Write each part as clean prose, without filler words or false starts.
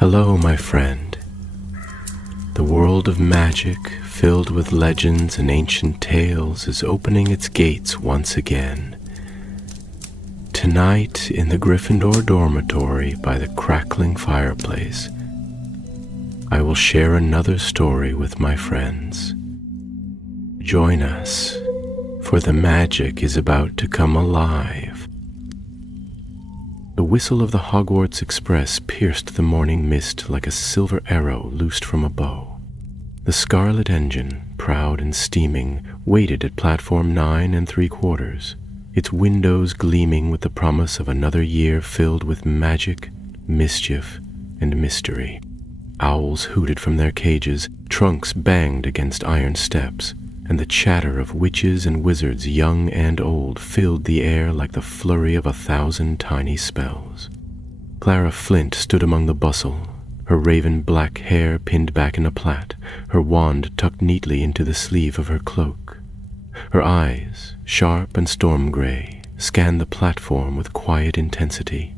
Hello, my friend. The world of magic, filled with legends and ancient tales, is opening its gates once again. Tonight, in the Gryffindor dormitory by the crackling fireplace, I will share another story with my friends. Join us, for the magic is about to come alive. The whistle of the Hogwarts Express pierced the morning mist like a silver arrow loosed from a bow. The scarlet engine, proud and steaming, waited at platform 9 3/4, its windows gleaming with the promise of another year filled with magic, mischief, and mystery. Owls hooted from their cages, trunks banged against iron steps, and the chatter of witches and wizards young and old filled the air like the flurry of 1,000 tiny spells. Clara Flint stood among the bustle, her raven black hair pinned back in a plait, her wand tucked neatly into the sleeve of her cloak. Her eyes, sharp and storm gray, scanned the platform with quiet intensity.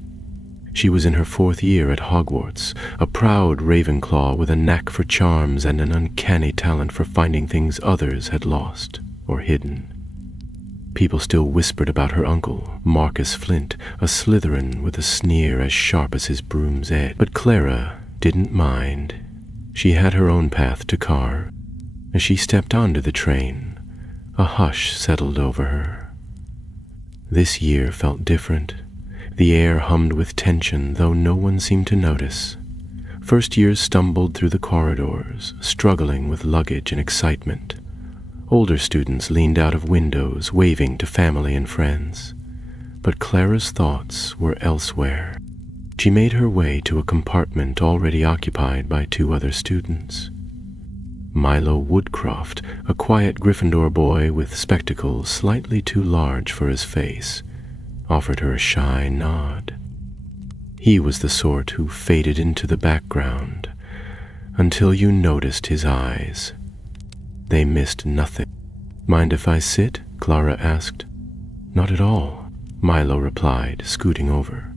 She was in her 4th year at Hogwarts, a proud Ravenclaw with a knack for charms and an uncanny talent for finding things others had lost or hidden. People still whispered about her uncle, Marcus Flint, a Slytherin with a sneer as sharp as his broom's edge. But Clara didn't mind. She had her own path to carve. As she stepped onto the train, a hush settled over her. This year felt different. The air hummed with tension, though no one seemed to notice. First years stumbled through the corridors, struggling with luggage and excitement. Older students leaned out of windows, waving to family and friends. But Clara's thoughts were elsewhere. She made her way to a compartment already occupied by 2 other students. Milo Woodcroft, a quiet Gryffindor boy with spectacles slightly too large for his face, offered her a shy nod. He was the sort who faded into the background until you noticed his eyes. They missed nothing. "Mind if I sit?" Clara asked. "Not at all," Milo replied, scooting over.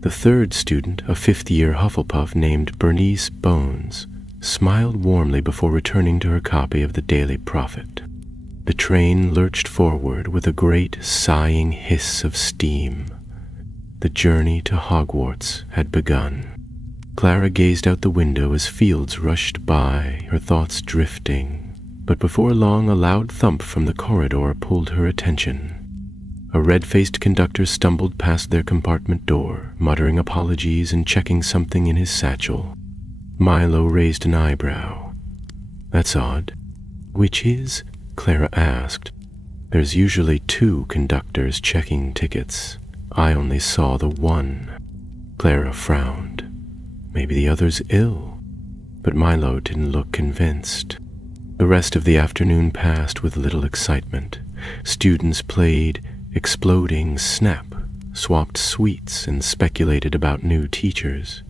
The 3rd student, a 5th-year Hufflepuff named Bernice Bones, smiled warmly before returning to her copy of the Daily Prophet. The train lurched forward with a great sighing hiss of steam. The journey to Hogwarts had begun. Clara gazed out the window as fields rushed by, her thoughts drifting. But before long, a loud thump from the corridor pulled her attention. A red-faced conductor stumbled past their compartment door, muttering apologies and checking something in his satchel. Milo raised an eyebrow. "That's odd." "Which is?" Clara asked. "There's usually 2 conductors checking tickets. I only saw the one." Clara frowned. Maybe the other's ill. But Milo didn't look convinced. The rest of the afternoon passed with little excitement. Students played Exploding Snap, swapped sweets, and speculated about new teachers.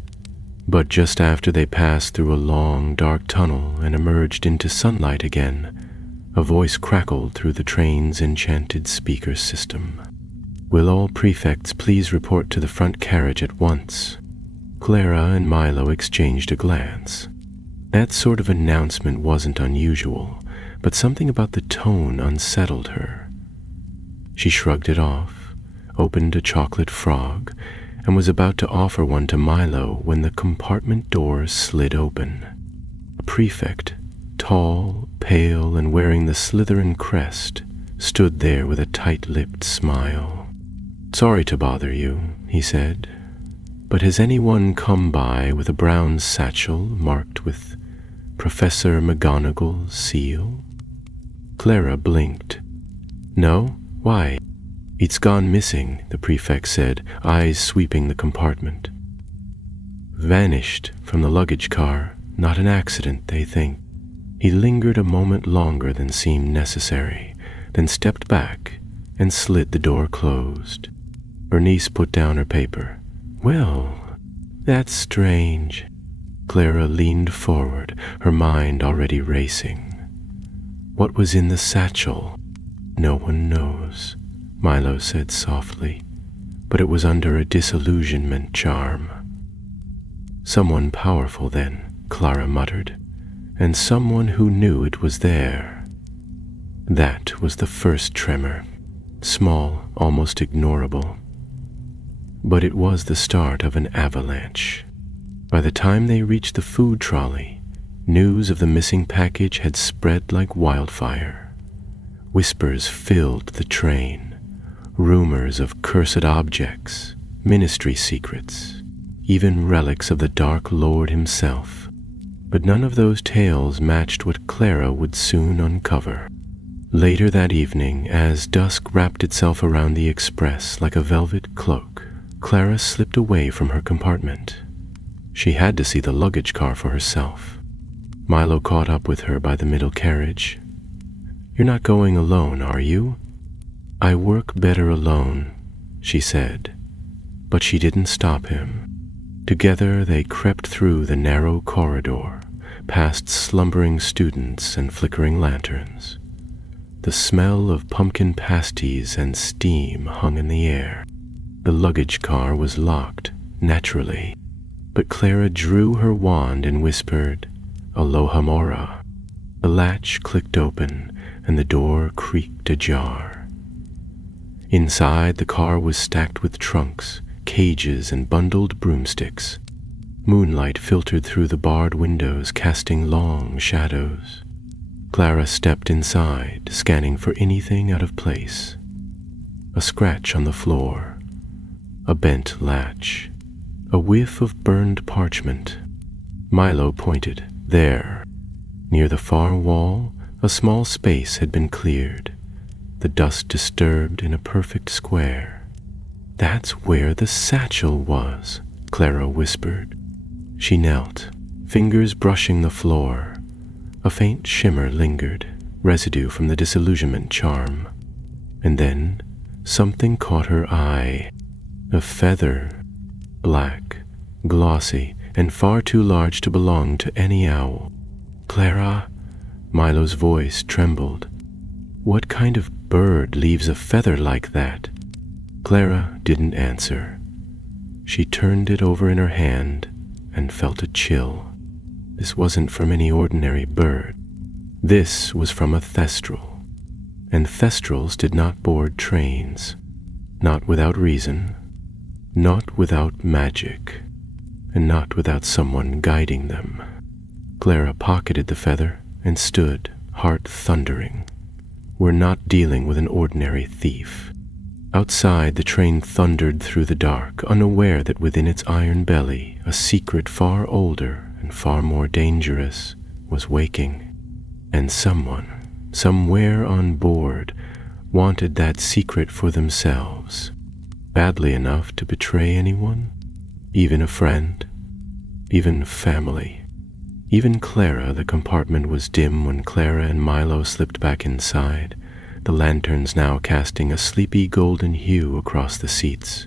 But just after they passed through a long, dark tunnel and emerged into sunlight again, a voice crackled through the train's enchanted speaker system. "Will all prefects please report to the front carriage at once?" Clara and Milo exchanged a glance. That sort of announcement wasn't unusual, but something about the tone unsettled her. She shrugged it off, opened a chocolate frog, and was about to offer one to Milo when the compartment door slid open. A prefect, tall, pale, and wearing the Slytherin crest, stood there with a tight-lipped smile. "Sorry to bother you," he said, "but has anyone come by with a brown satchel marked with Professor McGonagall's seal?" Clara blinked. "No? Why?" "It's gone missing," the prefect said, eyes sweeping the compartment. "Vanished from the luggage car. Not an accident, they think." He lingered a moment longer than seemed necessary, then stepped back and slid the door closed. Bernice put down her paper. "Well, that's strange." Clara leaned forward, her mind already racing. "What was in the satchel?" "No one knows," Milo said softly, "but it was under a disillusionment charm." Someone powerful then, Clara muttered, and someone who knew it was there. That was the first tremor, small, almost ignorable. But it was the start of an avalanche. By the time they reached the food trolley, news of the missing package had spread like wildfire. Whispers filled the train, rumors of cursed objects, ministry secrets, even relics of the Dark Lord himself. But none of those tales matched what Clara would soon uncover. Later that evening, as dusk wrapped itself around the express like a velvet cloak, Clara slipped away from her compartment. She had to see the luggage car for herself. Milo caught up with her by the middle carriage. "You're not going alone, are you?" "I work better alone," she said, but she didn't stop him. Together they crept through the narrow corridor, past slumbering students and flickering lanterns. The smell of pumpkin pasties and steam hung in the air. The luggage car was locked, naturally, but Clara drew her wand and whispered, "Aloha Mora." The latch clicked open and the door creaked ajar. Inside, the car was stacked with trunks, cages, and bundled broomsticks. Moonlight filtered through the barred windows, casting long shadows. Clara stepped inside, scanning for anything out of place. A scratch on the floor, a bent latch, a whiff of burned parchment. Milo pointed. There, near the far wall, a small space had been cleared, the dust disturbed in a perfect square. "That's where the satchel was," Clara whispered. She knelt, fingers brushing the floor. A faint shimmer lingered, residue from the disillusionment charm. And then something caught her eye. A feather, black, glossy, and far too large to belong to any owl. "Clara," Milo's voice trembled. "What kind of bird leaves a feather like that?" Clara didn't answer. She turned it over in her hand and felt a chill. This wasn't from any ordinary bird. This was from a thestral. And thestrals did not board trains. Not without reason. Not without magic. And not without someone guiding them. Clara pocketed the feather and stood, heart thundering. We're not dealing with an ordinary thief. Outside, the train thundered through the dark, unaware that within its iron belly, a secret far older and far more dangerous was waking. And someone, somewhere on board, wanted that secret for themselves, badly enough to betray anyone, even a friend, even family. Even Clara. The compartment was dim when Clara and Milo slipped back inside, the lanterns now casting a sleepy golden hue across the seats.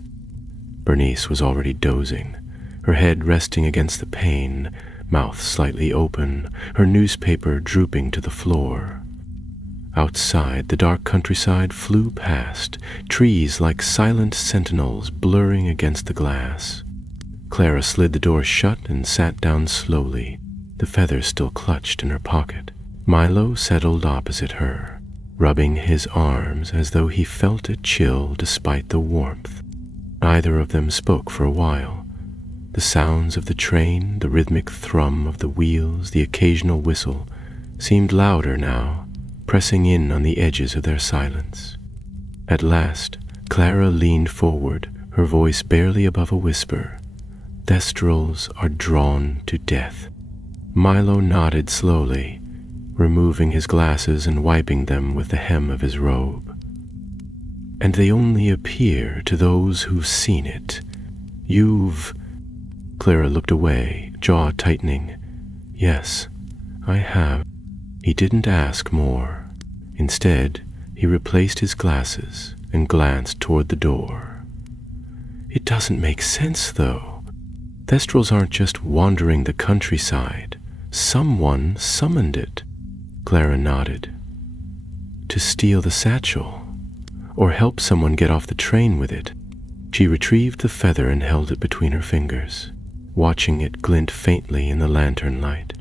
Bernice was already dozing, her head resting against the pane, mouth slightly open, her newspaper drooping to the floor. Outside, the dark countryside flew past, trees like silent sentinels blurring against the glass. Clara slid the door shut and sat down slowly, the feather still clutched in her pocket. Milo settled opposite her, rubbing his arms as though he felt a chill despite the warmth. Neither of them spoke for a while. The sounds of the train, the rhythmic thrum of the wheels, the occasional whistle, seemed louder now, pressing in on the edges of their silence. At last, Clara leaned forward, her voice barely above a whisper. "Thestrals are drawn to death." Milo nodded slowly, removing his glasses and wiping them with the hem of his robe. "And they only appear to those who've seen it. You've..." Clara looked away, jaw tightening. "Yes, I have." He didn't ask more. Instead, he replaced his glasses and glanced toward the door. "It doesn't make sense, though. Thestrals aren't just wandering the countryside. Someone summoned it." Clara nodded. "To steal the satchel, or help someone get off the train with it." She retrieved the feather and held it between her fingers. watching it glint faintly in the lantern light.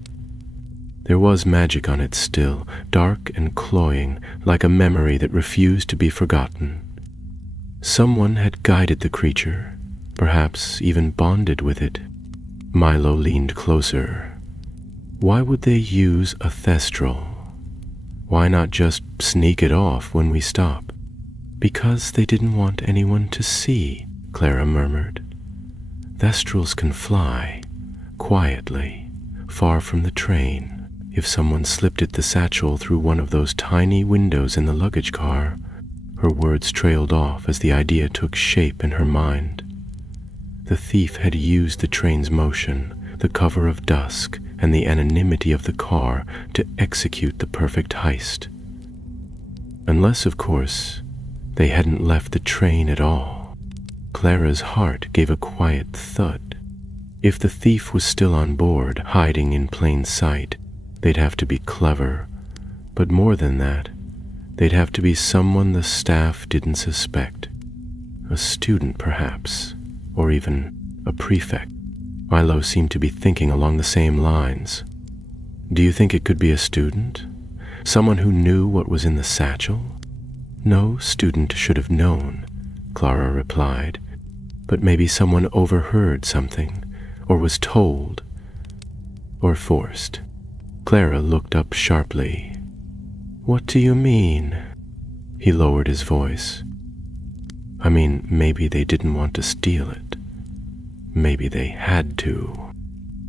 There was magic on it still, dark and cloying, like a memory that refused to be forgotten. Someone had guided the creature, perhaps even bonded with it. Milo leaned closer. Why would they use a thestral? Why not just sneak it off when we stop? Because they didn't want anyone to see, Clara murmured. Thestrals can fly, quietly, far from the train. If someone slipped it the satchel through one of those tiny windows in the luggage car, her words trailed off as the idea took shape in her mind. The thief had used the train's motion, the cover of dusk, and the anonymity of the car to execute the perfect heist. Unless, of course, they hadn't left the train at all. Clara's heart gave a quiet thud. If the thief was still on board, hiding in plain sight, they'd have to be clever, but more than that, they'd have to be someone the staff didn't suspect. A student, perhaps, or even a prefect. Milo seemed to be thinking along the same lines. Do you think it could be a student? Someone who knew what was in the satchel? No student should have known, Clara replied, but maybe someone overheard something, or was told, or forced. Clara looked up sharply. What do you mean? He lowered his voice. I mean, maybe they didn't want to steal it. Maybe they had to.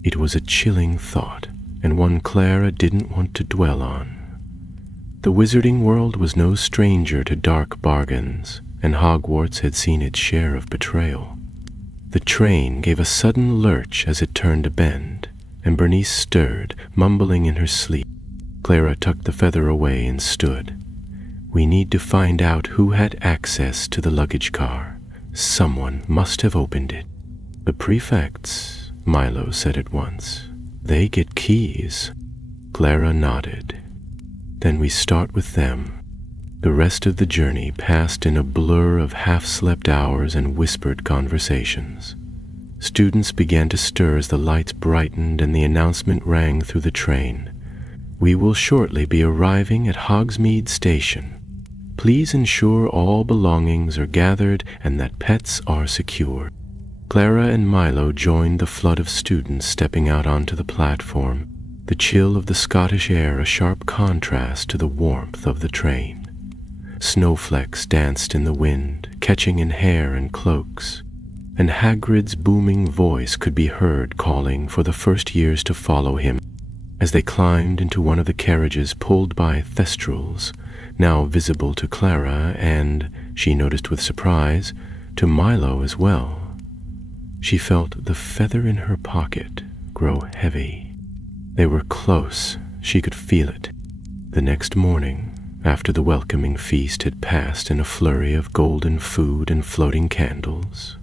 It was a chilling thought, and one Clara didn't want to dwell on. The wizarding world was no stranger to dark bargains, and Hogwarts had seen its share of betrayal. The train gave a sudden lurch as it turned a bend, and Bernice stirred, mumbling in her sleep. Clara tucked the feather away and stood. We need to find out who had access to the luggage car. Someone must have opened it. The prefects, Milo said at once. They get keys. Clara nodded. Then we start with them. The rest of the journey passed in a blur of half-slept hours and whispered conversations. Students began to stir as the lights brightened and the announcement rang through the train. We will shortly be arriving at Hogsmeade Station. Please ensure all belongings are gathered and that pets are secure. Clara and Milo joined the flood of students stepping out onto the platform, the chill of the Scottish air a sharp contrast to the warmth of the train. Snowflakes danced in the wind, catching in hair and cloaks, and Hagrid's booming voice could be heard calling for the first years to follow him as they climbed into one of the carriages pulled by thestrals, now visible to Clara and, she noticed with surprise, to Milo as well. She felt the feather in her pocket grow heavy. They were close, she could feel it. The next morning, after the welcoming feast had passed in a flurry of golden food and floating candles,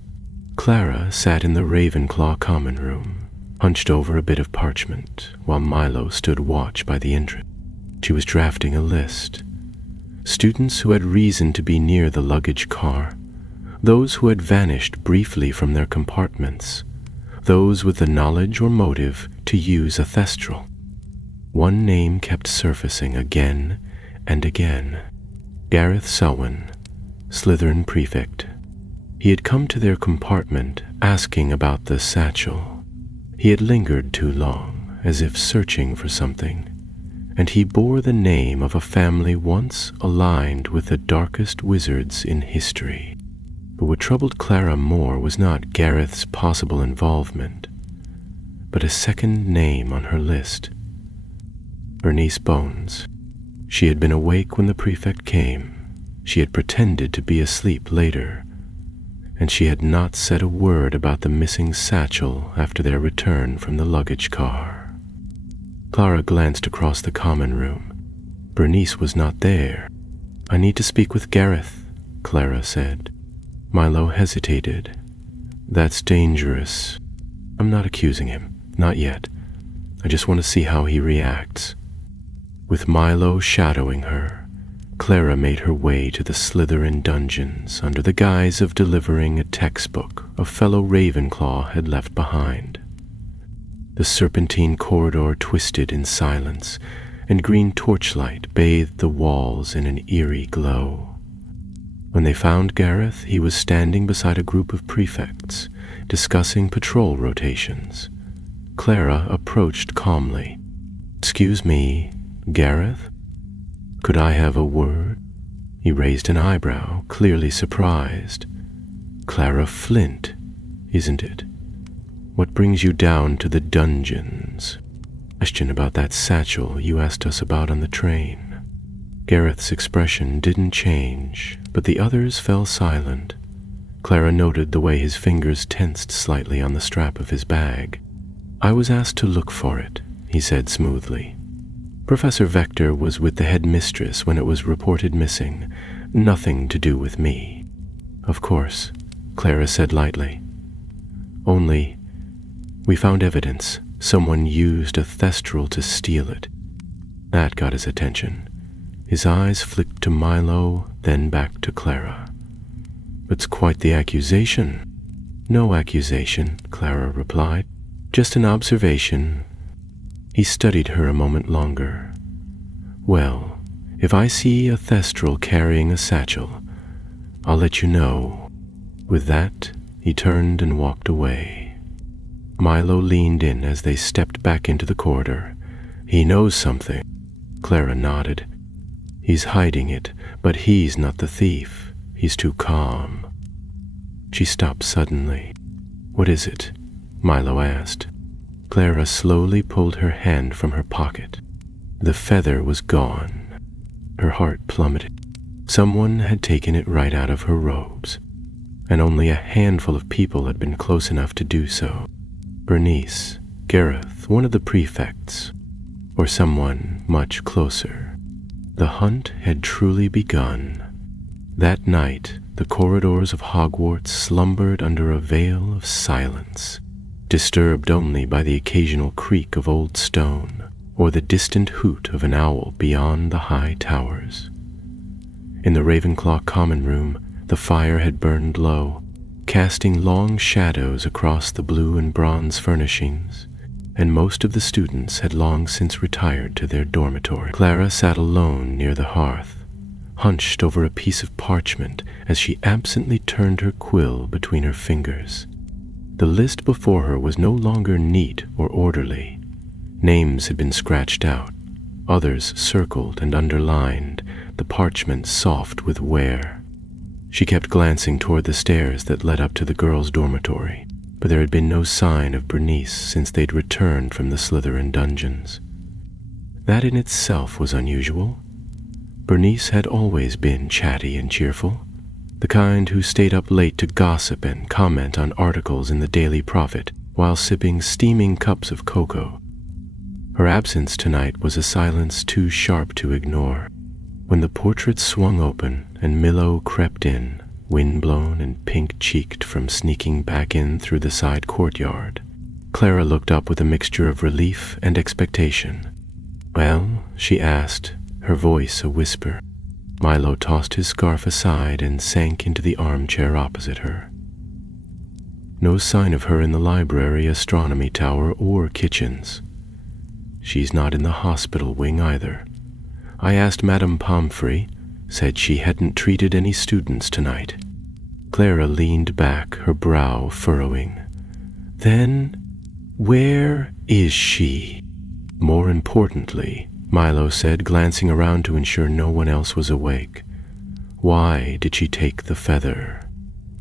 Clara sat in the Ravenclaw common room, hunched over a bit of parchment, while Milo stood watch by the entrance. She was drafting a list. Students who had reason to be near the luggage car, those who had vanished briefly from their compartments, those with the knowledge or motive to use a thestral. One name kept surfacing again and again. Gareth Selwyn, Slytherin prefect. He had come to their compartment asking about the satchel. He had lingered too long, as if searching for something, and he bore the name of a family once aligned with the darkest wizards in history. But what troubled Clara more was not Gareth's possible involvement, but a second name on her list. Bernice Bones. She had been awake when the prefect came. She had pretended to be asleep later, and she had not said a word about the missing satchel after their return from the luggage car. Clara glanced across the common room. Bernice was not there. I need to speak with Gareth, Clara said. Milo hesitated. That's dangerous. I'm not accusing him, not yet. I just want to see how he reacts. With Milo shadowing her, Clara made her way to the Slytherin dungeons under the guise of delivering a textbook a fellow Ravenclaw had left behind. The serpentine corridor twisted in silence, and green torchlight bathed the walls in an eerie glow. When they found Gareth, he was standing beside a group of prefects, discussing patrol rotations. Clara approached calmly. "Excuse me, Gareth? Could I have a word?" He raised an eyebrow, clearly surprised. "Clara Flint, isn't it? What brings you down to the dungeons?" "Question about that satchel you asked us about on the train." Gareth's expression didn't change, but the others fell silent. Clara noted the way his fingers tensed slightly on the strap of his bag. "I was asked to look for it," he said smoothly. "Professor Vector was with the headmistress when it was reported missing. Nothing to do with me." "Of course," Clara said lightly. "Only, we found evidence. Someone used a thestral to steal it." That got his attention. His eyes flicked to Milo, then back to Clara. "It's quite the accusation." "No accusation," Clara replied. "Just an observation." He studied her a moment longer. "Well, if I see a thestral carrying a satchel, I'll let you know." With that, he turned and walked away. Milo leaned in as they stepped back into the corridor. "He knows something." Clara nodded. "He's hiding it, but he's not the thief. He's too calm." She stopped suddenly. "What is it?" Milo asked. Clara slowly pulled her hand from her pocket. The feather was gone. Her heart plummeted. Someone had taken it right out of her robes, and only a handful of people had been close enough to do so. Bernice, Gareth, one of the prefects, or someone much closer. The hunt had truly begun. That night, the corridors of Hogwarts slumbered under a veil of silence, disturbed only by the occasional creak of old stone or the distant hoot of an owl beyond the high towers. In the Ravenclaw common room, the fire had burned low, casting long shadows across the blue and bronze furnishings, and most of the students had long since retired to their dormitory. Clara sat alone near the hearth, hunched over a piece of parchment as she absently turned her quill between her fingers. The list before her was no longer neat or orderly. Names had been scratched out, others circled and underlined, the parchment soft with wear. She kept glancing toward the stairs that led up to the girls' dormitory, but there had been no sign of Bernice since they'd returned from the Slytherin dungeons. That in itself was unusual. Bernice had always been chatty and cheerful, the kind who stayed up late to gossip and comment on articles in the Daily Prophet while sipping steaming cups of cocoa. Her absence tonight was a silence too sharp to ignore. When the portrait swung open and Milo crept in, wind-blown and pink-cheeked from sneaking back in through the side courtyard, Clara looked up with a mixture of relief and expectation. "Well?" she asked, her voice a whisper. Milo tossed his scarf aside and sank into the armchair opposite her. "No sign of her in the library, astronomy tower, or kitchens. She's not in the hospital wing either. I asked Madame Pomfrey, said she hadn't treated any students tonight." Clara leaned back, her brow furrowing. "Then, where is she?" "More importantly," Milo said, glancing around to ensure no one else was awake, "why did she take the feather?"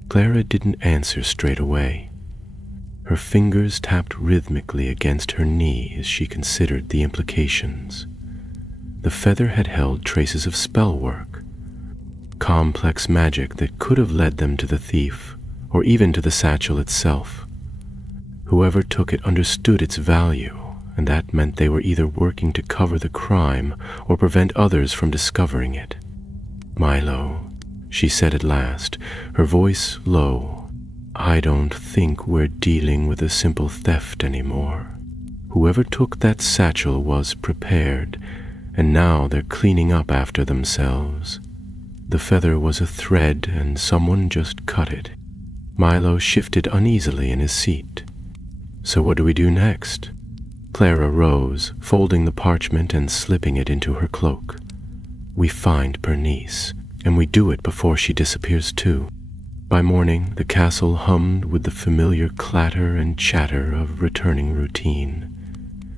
Clara didn't answer straight away. Her fingers tapped rhythmically against her knee as she considered the implications. The feather had held traces of spell work, complex magic that could have led them to the thief, or even to the satchel itself. Whoever took it understood its value, and that meant they were either working to cover the crime or prevent others from discovering it. "Milo," she said at last, her voice low, "I don't think we're dealing with a simple theft anymore. Whoever took that satchel was prepared, and now they're cleaning up after themselves. The feather was a thread, and someone just cut it." Milo shifted uneasily in his seat. "So what do we do next?" Clara rose, folding the parchment and slipping it into her cloak. We find Bernice, and we do it before she disappears too. By morning, the castle hummed with the familiar clatter and chatter of returning routine.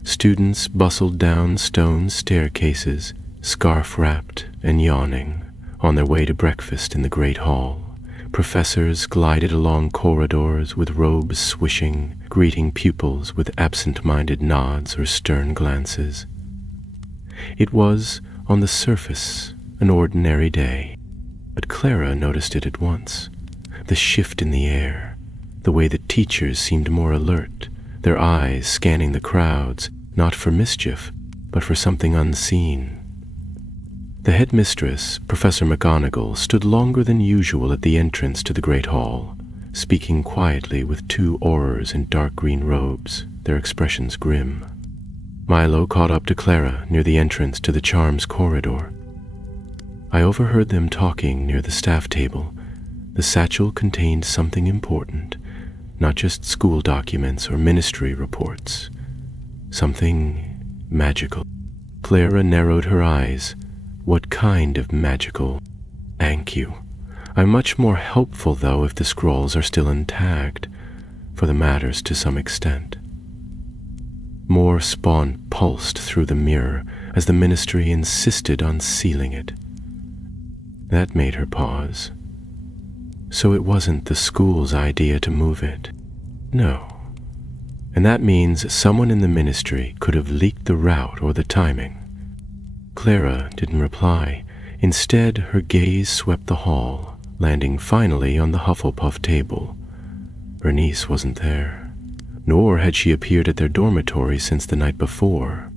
Students bustled down stone staircases, scarf-wrapped and yawning, on their way to breakfast in the great hall. Professors glided along corridors with robes swishing, greeting pupils with absent-minded nods or stern glances. It was, on the surface, an ordinary day, but Clara noticed it at once. The shift in the air, the way that teachers seemed more alert, their eyes scanning the crowds, not for mischief, but for something unseen. The headmistress, Professor McGonagall, stood longer than usual at the entrance to the great hall, speaking quietly with two aurors in dark green robes, their expressions grim. Milo caught up to Clara near the entrance to the charms corridor. I overheard them talking near the staff table. The satchel contained something important, not just school documents or ministry reports. Something magical. Clara narrowed her eyes. What kind of magical? Thank you. I'm much more helpful, though, if the scrolls are still intact, for the matters to some extent. More spawn pulsed through the mirror as the ministry insisted on sealing it. That made her pause. So it wasn't the school's idea to move it. No. And that means someone in the ministry could have leaked the route or the timing. Clara didn't reply. Instead, her gaze swept the hall, landing finally on the Hufflepuff table. Bernice wasn't there, nor had she appeared at their dormitory since the night before.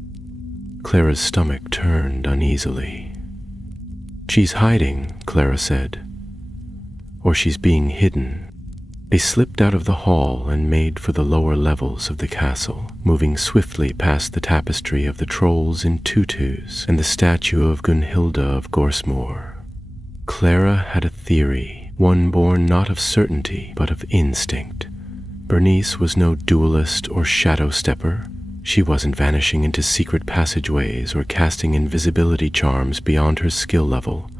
Clara's stomach turned uneasily. "She's hiding," Clara said. "Or she's being hidden." They slipped out of the hall and made for the lower levels of the castle, moving swiftly past the tapestry of the trolls in tutus and the statue of Gunhilda of Gorsmore. Clara had a theory, one born not of certainty but of instinct. Bernice was no duelist or shadow stepper. She wasn't vanishing into secret passageways or casting invisibility charms beyond her skill level.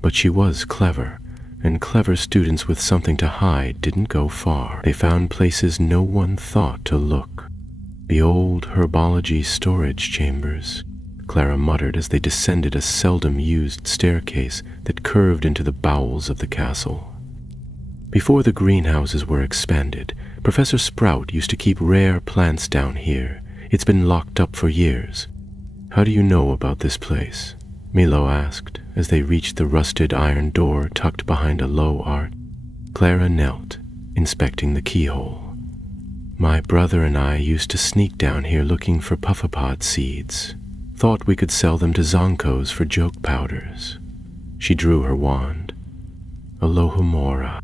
But she was clever. And clever students with something to hide didn't go far. They found places no one thought to look. The old herbology storage chambers, Clara muttered as they descended a seldom-used staircase that curved into the bowels of the castle. Before the greenhouses were expanded, Professor Sprout used to keep rare plants down here. It's been locked up for years. "How do you know about this place?" Milo asked as they reached the rusted iron door tucked behind a low arch. Clara knelt, inspecting the keyhole. "My brother and I used to sneak down here looking for puffapod seeds. Thought we could sell them to Zonkos for joke powders." She drew her wand. Alohomora.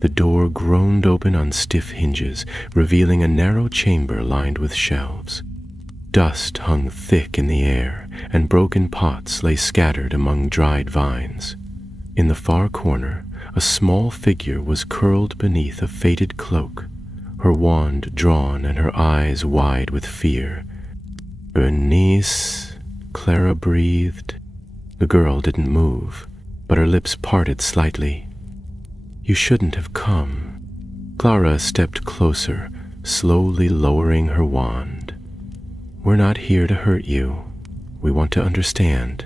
The door groaned open on stiff hinges, revealing a narrow chamber lined with shelves. Dust hung thick in the air, and broken pots lay scattered among dried vines. In the far corner, a small figure was curled beneath a faded cloak, her wand drawn and her eyes wide with fear. "Bernice," Clara breathed. The girl didn't move, but her lips parted slightly. "You shouldn't have come." Clara stepped closer, slowly lowering her wand. "We're not here to hurt you. We want to understand."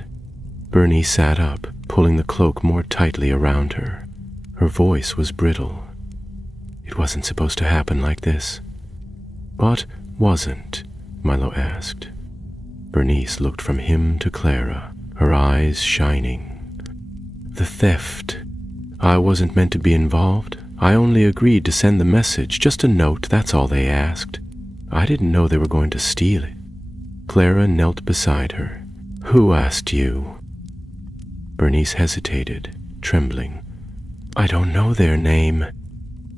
Bernice sat up, pulling the cloak more tightly around her. Her voice was brittle. "It wasn't supposed to happen like this." "But wasn't?" Milo asked. Bernice looked from him to Clara, her eyes shining. "The theft. I wasn't meant to be involved. I only agreed to send the message, just a note, that's all they asked. I didn't know they were going to steal it." Clara knelt beside her. "Who asked you?" Bernice hesitated, trembling. "I don't know their name.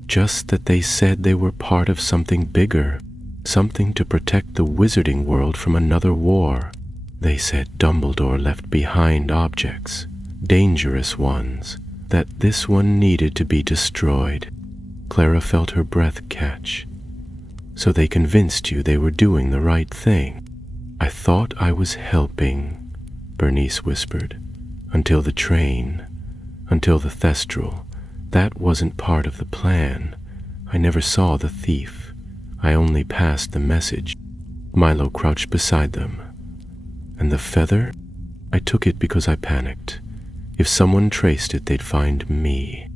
Just that they said they were part of something bigger, something to protect the wizarding world from another war. They said Dumbledore left behind objects, dangerous ones, that this one needed to be destroyed." Clara felt her breath catch. So they convinced you they were doing the right thing. I thought I was helping, Bernice whispered. Until the train, until the Thestral. That wasn't part of the plan. I never saw the thief. I only passed the message. Milo crouched beside them. And the feather? I took it because I panicked. If someone traced it, they'd find me.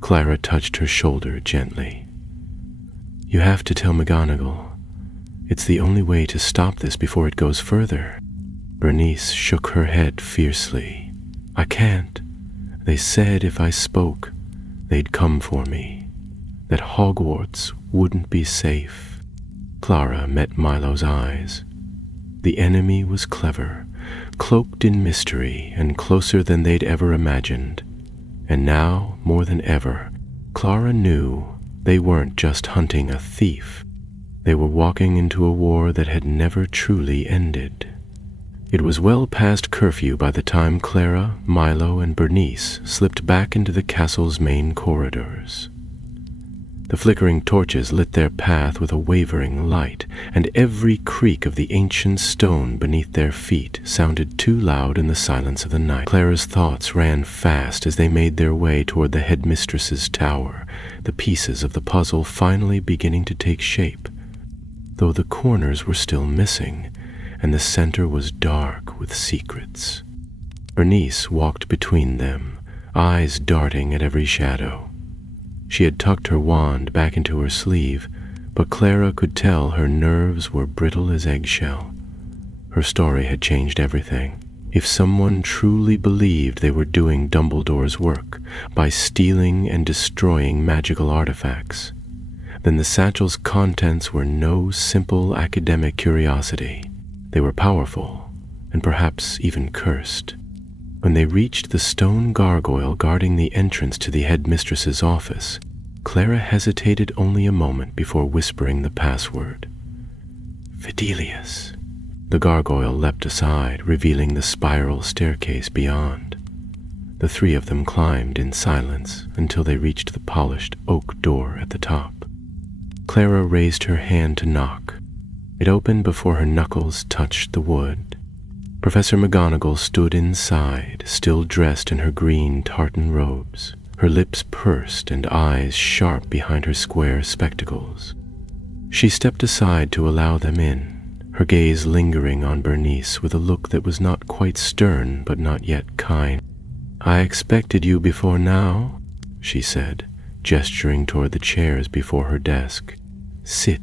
Clara touched her shoulder gently. You have to tell McGonagall. It's the only way to stop this before it goes further. Bernice shook her head fiercely. I can't. They said if I spoke, they'd come for me. That Hogwarts wouldn't be safe. Clara met Milo's eyes. The enemy was clever, cloaked in mystery and closer than they'd ever imagined. And now, more than ever, Clara knew they weren't just hunting a thief. They were walking into a war that had never truly ended. It was well past curfew by the time Clara, Milo, and Bernice slipped back into the castle's main corridors. The flickering torches lit their path with a wavering light, and every creak of the ancient stone beneath their feet sounded too loud in the silence of the night. Clara's thoughts ran fast as they made their way toward the headmistress's tower, the pieces of the puzzle finally beginning to take shape, though the corners were still missing, and the center was dark with secrets. Bernice walked between them, eyes darting at every shadow. She had tucked her wand back into her sleeve, but Clara could tell her nerves were brittle as eggshell. Her story had changed everything. If someone truly believed they were doing Dumbledore's work by stealing and destroying magical artifacts, then the satchel's contents were no simple academic curiosity. They were powerful, and perhaps even cursed. When they reached the stone gargoyle guarding the entrance to the headmistress's office, Clara hesitated only a moment before whispering the password. Fidelius. The gargoyle leapt aside, revealing the spiral staircase beyond. The three of them climbed in silence until they reached the polished oak door at the top. Clara raised her hand to knock. It opened before her knuckles touched the wood. Professor McGonagall stood inside, still dressed in her green tartan robes, her lips pursed and eyes sharp behind her square spectacles. She stepped aside to allow them in, her gaze lingering on Bernice with a look that was not quite stern but not yet kind. I expected you before now, she said, gesturing toward the chairs before her desk. Sit.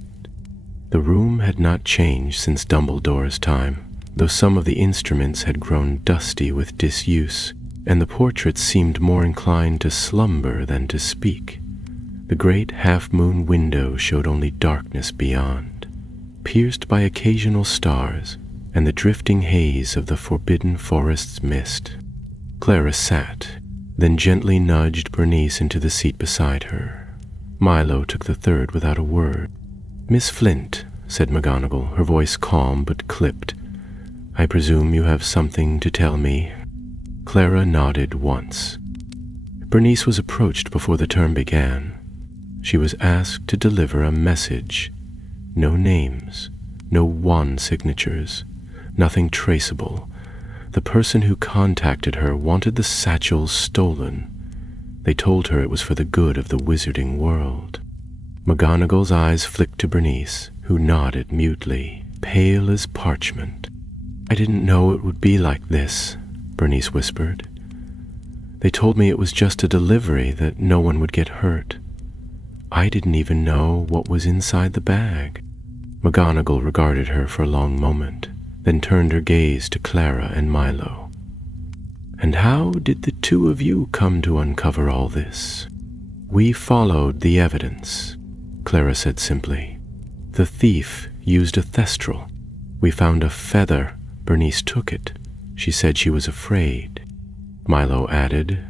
The room had not changed since Dumbledore's time, though some of the instruments had grown dusty with disuse, and the portraits seemed more inclined to slumber than to speak. The great half-moon window showed only darkness beyond, pierced by occasional stars and the drifting haze of the forbidden forest's mist. Clara sat, then gently nudged Bernice into the seat beside her. Milo took the third without a word. Miss Flint, said McGonagall, her voice calm but clipped, I presume you have something to tell me. Clara nodded once. Bernice was approached before the term began. She was asked to deliver a message. No names, no wand signatures, nothing traceable. The person who contacted her wanted the satchel stolen. They told her it was for the good of the wizarding world. McGonagall's eyes flicked to Bernice, who nodded mutely, pale as parchment. I didn't know it would be like this, Bernice whispered. They told me it was just a delivery, that no one would get hurt. I didn't even know what was inside the bag. McGonagall regarded her for a long moment, then turned her gaze to Clara and Milo. And how did the two of you come to uncover all this? We followed the evidence, Clara said simply. The thief used a thestral. We found a feather. Bernice took it. She said she was afraid. Milo added,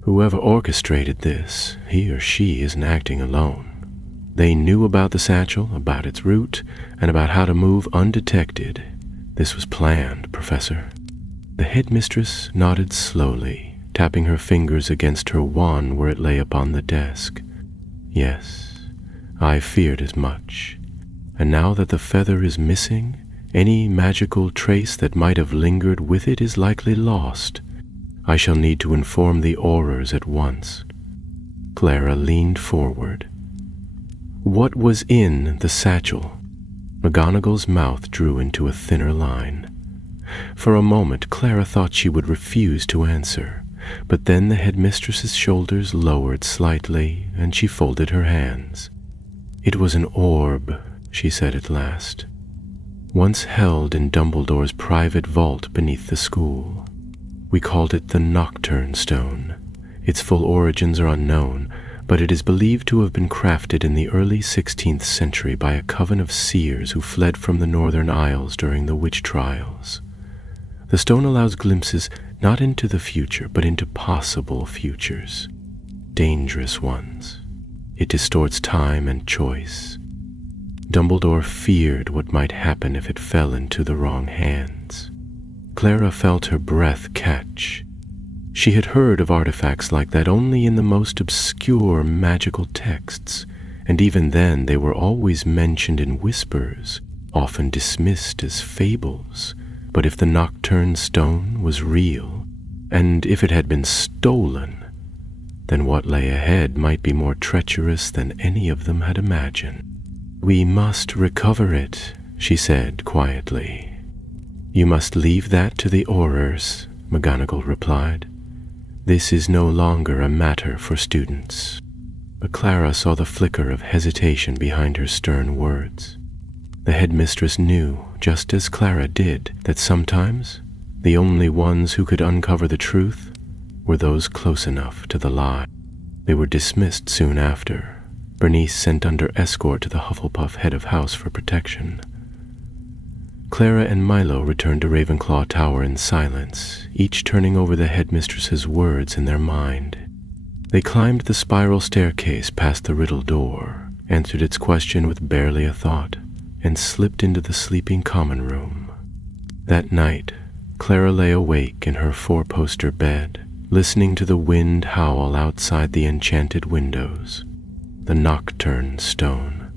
whoever orchestrated this, he or she isn't acting alone. They knew about the satchel, about its route, and about how to move undetected. This was planned, Professor. The headmistress nodded slowly, tapping her fingers against her wand where it lay upon the desk. Yes, I feared as much. and now that the feather is missing, any magical trace that might have lingered with it is likely lost. I shall need to inform the Aurors at once." Clara leaned forward. "What was in the satchel?" McGonagall's mouth drew into a thinner line. For a moment, Clara thought she would refuse to answer, but then the headmistress's shoulders lowered slightly, and she folded her hands. "It was an orb," she said at last, "once held in Dumbledore's private vault beneath the school. We called it the Nocturne Stone. Its full origins are unknown, but it is believed to have been crafted in the early 16th century by a coven of seers who fled from the Northern Isles during the witch trials. The stone allows glimpses not into the future, but into possible futures, dangerous ones. It distorts time and choice. Dumbledore feared what might happen if it fell into the wrong hands." Clara felt her breath catch. She had heard of artifacts like that only in the most obscure magical texts, and even then they were always mentioned in whispers, often dismissed as fables. But if the Nocturne Stone was real, and if it had been stolen, then what lay ahead might be more treacherous than any of them had imagined. "We must recover it," she said quietly. "You must leave that to the Aurors," McGonagall replied. "This is no longer a matter for students." But Clara saw the flicker of hesitation behind her stern words. The headmistress knew, just as Clara did, that sometimes the only ones who could uncover the truth were those close enough to the lie. They were dismissed soon after, Bernice sent under escort to the Hufflepuff head of house for protection. Clara and Milo returned to Ravenclaw Tower in silence, each turning over the headmistress's words in their mind. They climbed the spiral staircase past the riddle door, answered its question with barely a thought, and slipped into the sleeping common room. That night, Clara lay awake in her four-poster bed, listening to the wind howl outside the enchanted windows. The Nocturne Stone,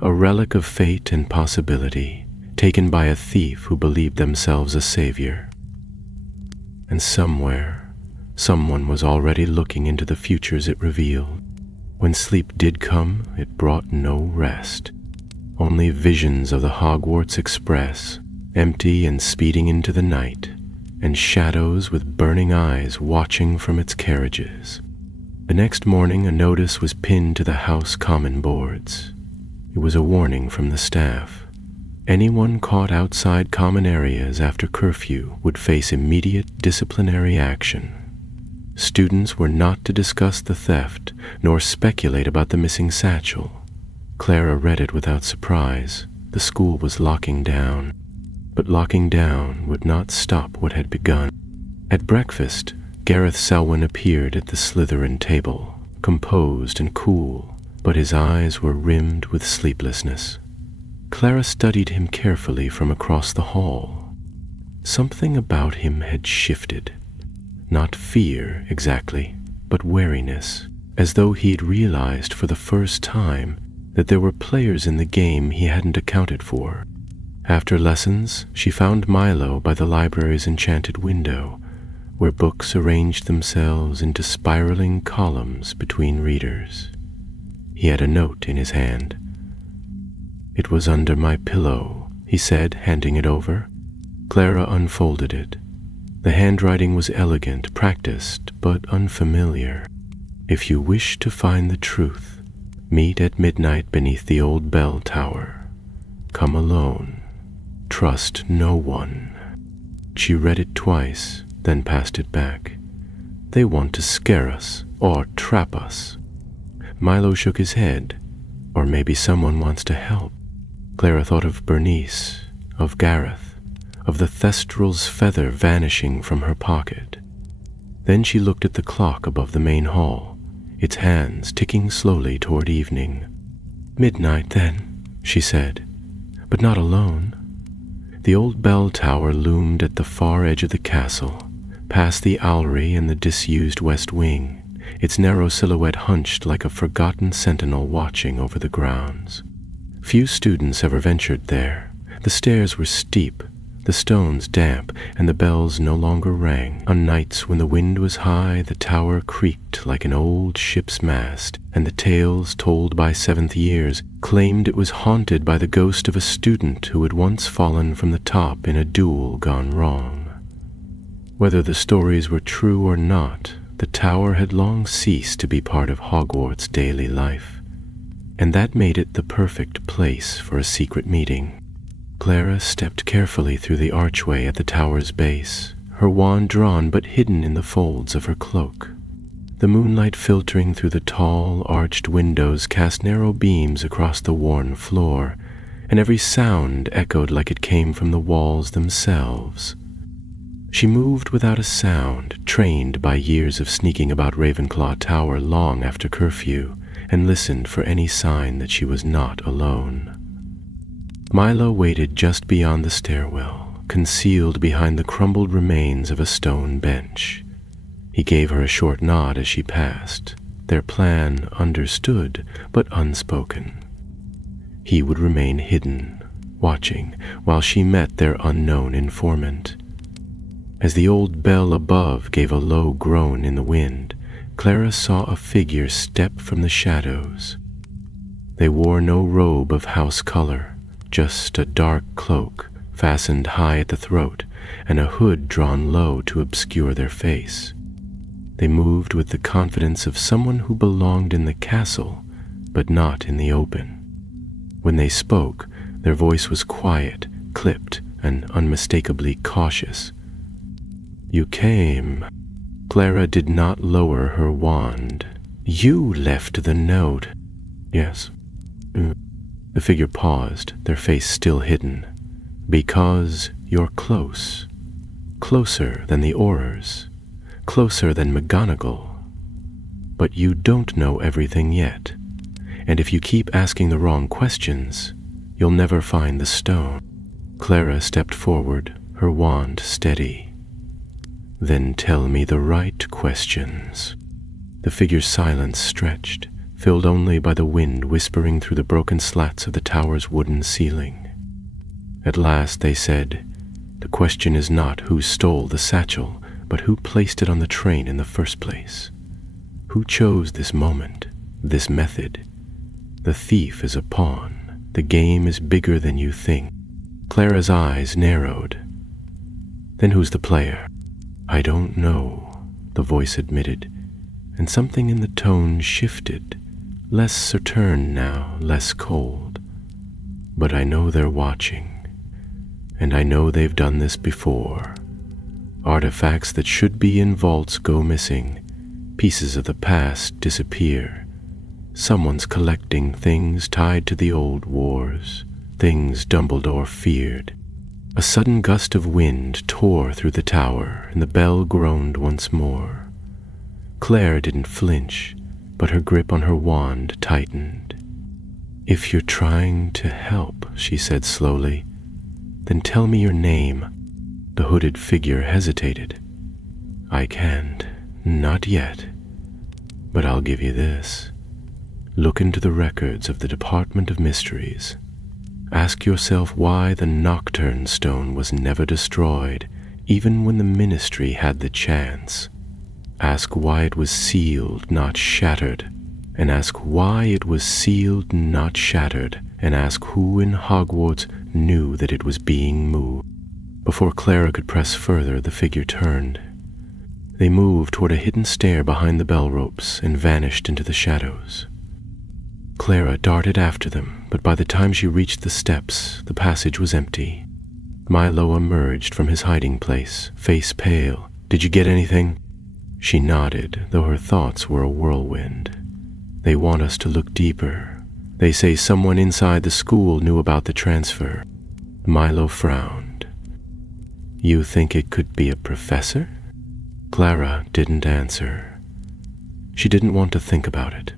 a relic of fate and possibility, taken by a thief who believed themselves a savior. And somewhere, someone was already looking into the futures it revealed. When sleep did come, it brought no rest. Only visions of the Hogwarts Express, empty and speeding into the night, and shadows with burning eyes watching from its carriages. The next morning, a notice was pinned to the house common boards. It was a warning from the staff. Anyone caught outside common areas after curfew would face immediate disciplinary action. Students were not to discuss the theft, nor speculate about the missing satchel. Clara read it without surprise. The school was locking down. But locking down would not stop what had begun. At breakfast, Gareth Selwyn appeared at the Slytherin table, composed and cool, but his eyes were rimmed with sleeplessness. Clara studied him carefully from across the hall. Something about him had shifted. Not fear, exactly, but wariness, as though he'd realized for the first time that there were players in the game he hadn't accounted for. After lessons, she found Milo by the library's enchanted window, where books arranged themselves into spiraling columns between readers. He had a note in his hand. "It was under my pillow," he said, handing it over. Clara unfolded it. The handwriting was elegant, practiced, but unfamiliar. "If you wish to find the truth, meet at midnight beneath the old bell tower. Come alone. Trust no one." She read it twice, then passed it back. "They want to scare us, or trap us." Milo shook his head. "Or maybe someone wants to help." Clara thought of Bernice, of Gareth, of the Thestral's feather vanishing from her pocket. Then she looked at the clock above the main hall, its hands ticking slowly toward evening. "Midnight, then," she said, "but not alone." The old bell tower loomed at the far edge of the castle, past the owlry and the disused west wing, its narrow silhouette hunched like a forgotten sentinel watching over the grounds. Few students ever ventured there. The stairs were steep, the stones damp, and the bells no longer rang. On nights when the wind was high, the tower creaked like an old ship's mast, and the tales told by seventh years claimed it was haunted by the ghost of a student who had once fallen from the top in a duel gone wrong. Whether the stories were true or not, the tower had long ceased to be part of Hogwarts' daily life, and that made it the perfect place for a secret meeting. Clara stepped carefully through the archway at the tower's base, her wand drawn but hidden in the folds of her cloak. The moonlight filtering through the tall, arched windows cast narrow beams across the worn floor, and every sound echoed like it came from the walls themselves. She moved without a sound, trained by years of sneaking about Ravenclaw Tower long after curfew, and listened for any sign that she was not alone. Milo waited just beyond the stairwell, concealed behind the crumbled remains of a stone bench. He gave her a short nod as she passed, their plan understood but unspoken. He would remain hidden, watching while she met their unknown informant. As the old bell above gave a low groan in the wind, Clara saw a figure step from the shadows. They wore no robe of house color, just a dark cloak fastened high at the throat and a hood drawn low to obscure their face. They moved with the confidence of someone who belonged in the castle, but not in the open. When they spoke, their voice was quiet, clipped, and unmistakably cautious. "You came." Clara did not lower her wand. "You left the note." "Yes." The figure paused, their face still hidden. "Because you're close. Closer than the Aurors. Closer than McGonagall. But you don't know everything yet. And if you keep asking the wrong questions, you'll never find the stone." Clara stepped forward, her wand steady. "Then tell me the right questions." The figure's silence stretched, filled only by the wind whispering through the broken slats of the tower's wooden ceiling. At last they said, "The question is not who stole the satchel, but who placed it on the train in the first place. Who chose this moment, this method? The thief is a pawn. The game is bigger than you think." Clara's eyes narrowed. "Then who's the player?" "I don't know," the voice admitted, and something in the tone shifted. Less stern now, less cold. "But I know they're watching, and I know they've done this before. Artifacts that should be in vaults go missing. Pieces of the past disappear. Someone's collecting things tied to the old wars, things Dumbledore feared." A sudden gust of wind tore through the tower, and the bell groaned once more. Claire didn't flinch, but her grip on her wand tightened. "If you're trying to help," she said slowly, "then tell me your name." The hooded figure hesitated. "I can't, not yet. But I'll give you this. Look into the records of the Department of Mysteries. Ask yourself why the Nocturne Stone was never destroyed, even when the Ministry had the chance. Ask why it was sealed, not shattered. And ask why it was sealed, not shattered. And ask who in Hogwarts knew that it was being moved." Before Clara could press further, the figure turned. They moved toward a hidden stair behind the bell ropes and vanished into the shadows. Clara darted after them, but by the time she reached the steps, the passage was empty. Milo emerged from his hiding place, face pale. "Did you get anything?" She nodded, though her thoughts were a whirlwind. "They want us to look deeper. They say someone inside the school knew about the transfer." Milo frowned. "You think it could be a professor?" Clara didn't answer. She didn't want to think about it.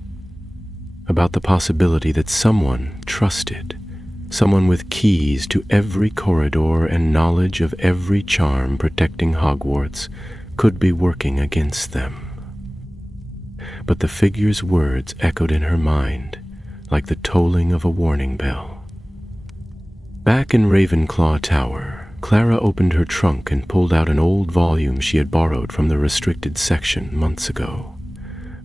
About the possibility that someone trusted, someone with keys to every corridor and knowledge of every charm protecting Hogwarts, could be working against them. But the figure's words echoed in her mind like the tolling of a warning bell. Back in Ravenclaw Tower, Clara opened her trunk and pulled out an old volume she had borrowed from the restricted section months ago.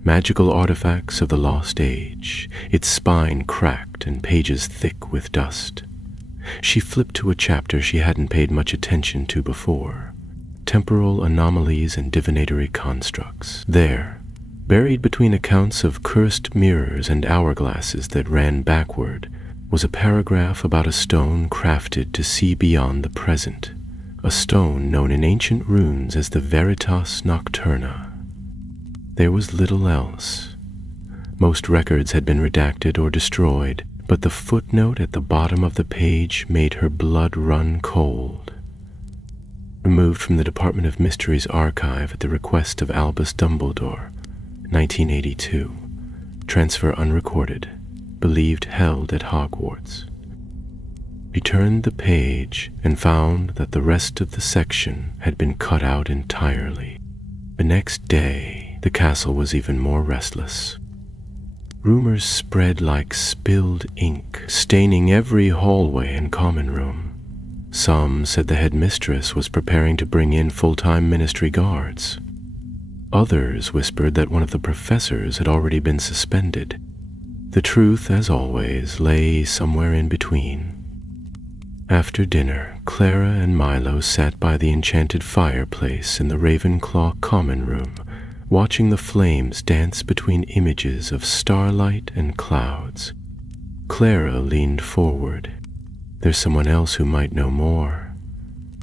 Magical Artifacts of the Lost Age, its spine cracked and pages thick with dust. She flipped to a chapter she hadn't paid much attention to before. Temporal Anomalies and Divinatory Constructs. There, buried between accounts of cursed mirrors and hourglasses that ran backward, was a paragraph about a stone crafted to see beyond the present, a stone known in ancient runes as the Veritas Nocturna. There was little else. Most records had been redacted or destroyed, but the footnote at the bottom of the page made her blood run cold. Removed from the Department of Mysteries archive at the request of Albus Dumbledore, 1982. Transfer unrecorded. Believed held at Hogwarts. She turned the page and found that the rest of the section had been cut out entirely. The next day, the castle was even more restless. Rumors spread like spilled ink, staining every hallway and common room. Some said the headmistress was preparing to bring in full-time ministry guards. Others whispered that one of the professors had already been suspended. The truth, as always, lay somewhere in between. After dinner, Clara and Milo sat by the enchanted fireplace in the Ravenclaw common room, watching the flames dance between images of starlight and clouds. Clara leaned forward. There's someone else who might know more.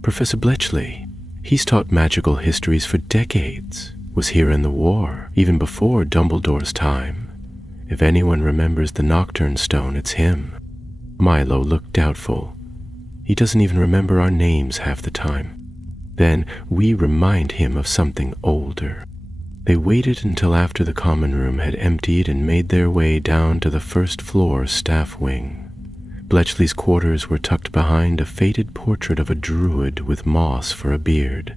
Professor Bletchley. He's taught magical histories for decades. Was here in the war, even before Dumbledore's time. If anyone remembers the Nocturne Stone, it's him. Milo looked doubtful. He doesn't even remember our names half the time. Then we remind him of something older. They waited until after the common room had emptied and made their way down to the first floor staff wing. Bletchley's quarters were tucked behind a faded portrait of a druid with moss for a beard.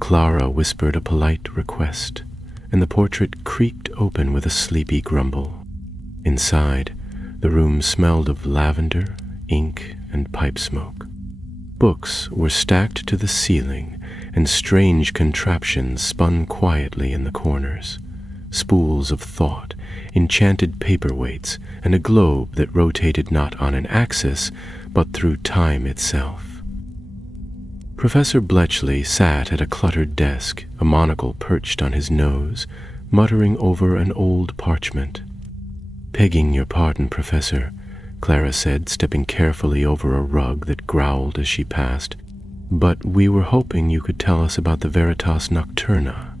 Clara whispered a polite request, and the portrait creaked open with a sleepy grumble. Inside, the room smelled of lavender, ink, and pipe smoke. Books were stacked to the ceiling, and strange contraptions spun quietly in the corners. Spools of thought, enchanted paperweights, and a globe that rotated not on an axis, but through time itself. Professor Bletchley sat at a cluttered desk, a monocle perched on his nose, muttering over an old parchment. "Begging your pardon, Professor," Clara said, stepping carefully over a rug that growled as she passed, "but we were hoping you could tell us about the Veritas Nocturna."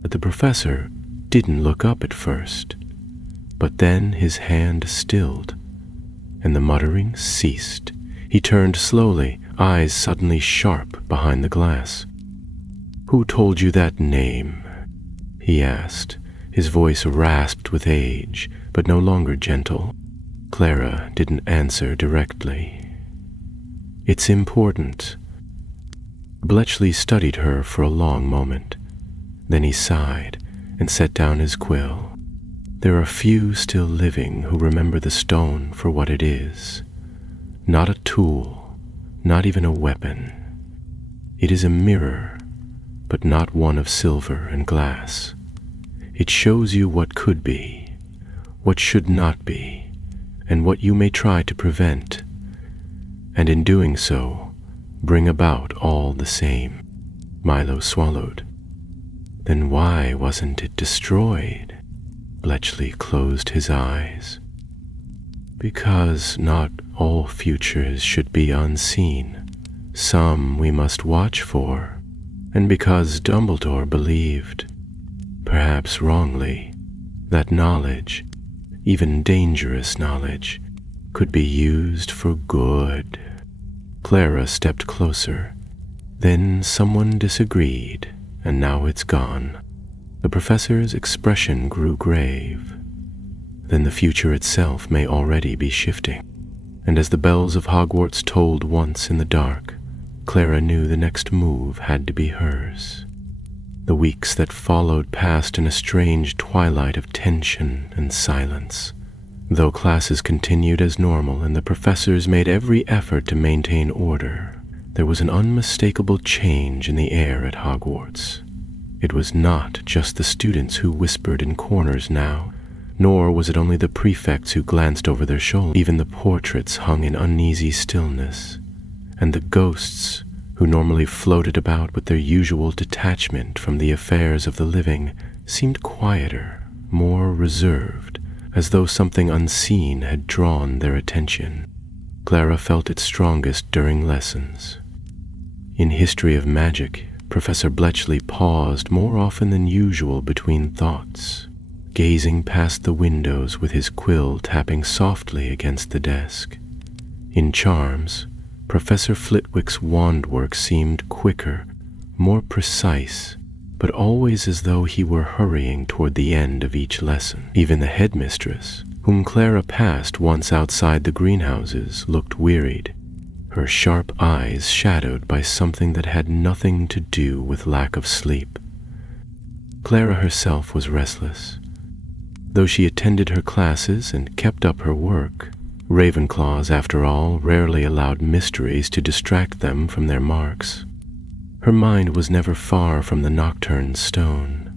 But the professor didn't look up at first, but then his hand stilled, and the muttering ceased. He turned slowly, eyes suddenly sharp behind the glass. "Who told you that name?" he asked, his voice rasped with age, but no longer gentle. Clara didn't answer directly. "It's important." Bletchley studied her for a long moment. Then he sighed and set down his quill. There are few still living who remember the stone for what it is. Not a tool, not even a weapon. It is a mirror, but not one of silver and glass. It shows you what could be, what should not be, and what you may try to prevent, and in doing so, bring about all the same. Milo swallowed. Then why wasn't it destroyed? Bletchley closed his eyes. Because not all futures should be unseen. Some we must watch for, and because Dumbledore believed, perhaps wrongly, that knowledge, even dangerous knowledge, could be used for good. Clara stepped closer. Then someone disagreed, and now it's gone. The professor's expression grew grave. Then the future itself may already be shifting. And as the bells of Hogwarts tolled once in the dark, Clara knew the next move had to be hers. The weeks that followed passed in a strange twilight of tension and silence. Though classes continued as normal and the professors made every effort to maintain order, there was an unmistakable change in the air at Hogwarts. It was not just the students who whispered in corners now, nor was it only the prefects who glanced over their shoulders. Even the portraits hung in uneasy stillness, and the ghosts, who normally floated about with their usual detachment from the affairs of the living, seemed quieter, more reserved, as though something unseen had drawn their attention. Clara felt it strongest during lessons. In History of Magic, Professor Bletchley paused more often than usual between thoughts, gazing past the windows with his quill tapping softly against the desk. In Charms, Professor Flitwick's wand work seemed quicker, more precise, but always as though he were hurrying toward the end of each lesson. Even the headmistress, whom Clara passed once outside the greenhouses, looked wearied, her sharp eyes shadowed by something that had nothing to do with lack of sleep. Clara herself was restless. Though she attended her classes and kept up her work, Ravenclaws, after all, rarely allowed mysteries to distract them from their marks. Her mind was never far from the Nocturne Stone.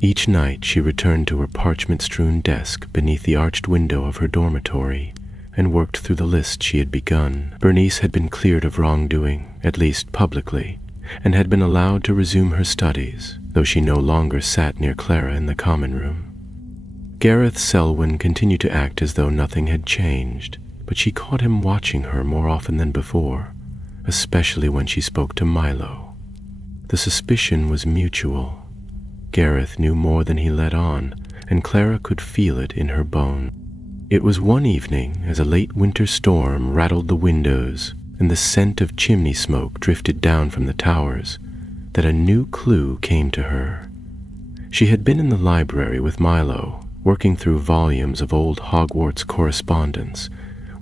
Each night she returned to her parchment-strewn desk beneath the arched window of her dormitory and worked through the list she had begun. Bernice had been cleared of wrongdoing, at least publicly, and had been allowed to resume her studies, though she no longer sat near Clara in the common room. Gareth Selwyn continued to act as though nothing had changed, but she caught him watching her more often than before, especially when she spoke to Milo. The suspicion was mutual. Gareth knew more than he let on, and Clara could feel it in her bones. It was one evening, as a late winter storm rattled the windows and the scent of chimney smoke drifted down from the towers, that a new clue came to her. She had been in the library with Milo, working through volumes of old Hogwarts correspondence,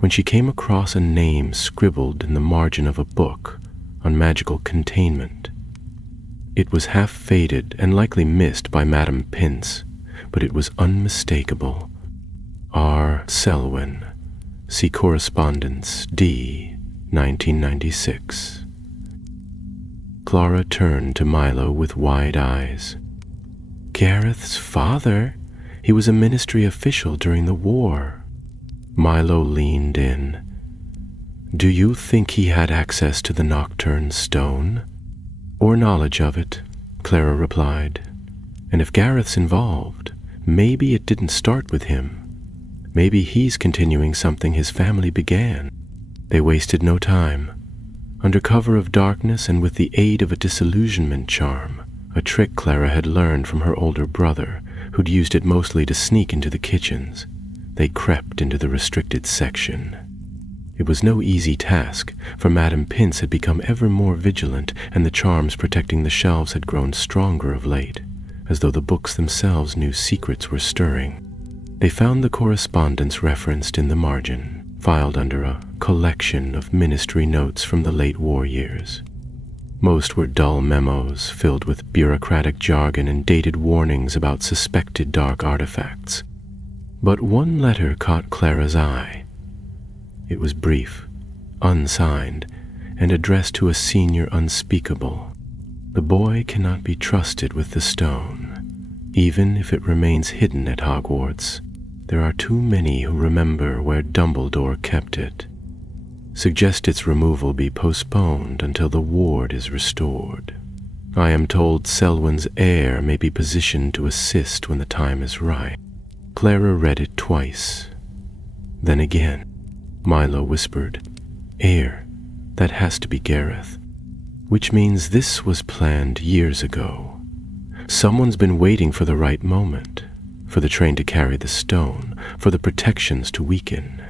when she came across a name scribbled in the margin of a book on magical containment. It was half faded and likely missed by Madame Pince, but it was unmistakable. R. Selwyn, see Correspondence D, 1996. Clara turned to Milo with wide eyes. Gareth's father? He was a ministry official during the war. Milo leaned in. Do you think he had access to the Nocturne Stone? Or knowledge of it, Clara replied. And if Gareth's involved, maybe it didn't start with him. Maybe he's continuing something his family began. They wasted no time. Under cover of darkness and with the aid of a disillusionment charm, a trick Clara had learned from her older brother, who'd used it mostly to sneak into the kitchens, they crept into the restricted section. It was no easy task, for Madame Pince had become ever more vigilant, and the charms protecting the shelves had grown stronger of late, as though the books themselves knew secrets were stirring. They found the correspondence referenced in the margin, filed under a collection of ministry notes from the late war years. Most were dull memos filled with bureaucratic jargon and dated warnings about suspected dark artifacts. But one letter caught Clara's eye. It was brief, unsigned, and addressed to a senior unspeakable. The boy cannot be trusted with the stone, even if it remains hidden at Hogwarts. There are too many who remember where Dumbledore kept it. Suggest its removal be postponed until the ward is restored. I am told Selwyn's heir may be positioned to assist when the time is right. Clara read it twice. Then again, Milo whispered, Heir, that has to be Gareth. Which means this was planned years ago. Someone's been waiting for the right moment, for the train to carry the stone, for the protections to weaken.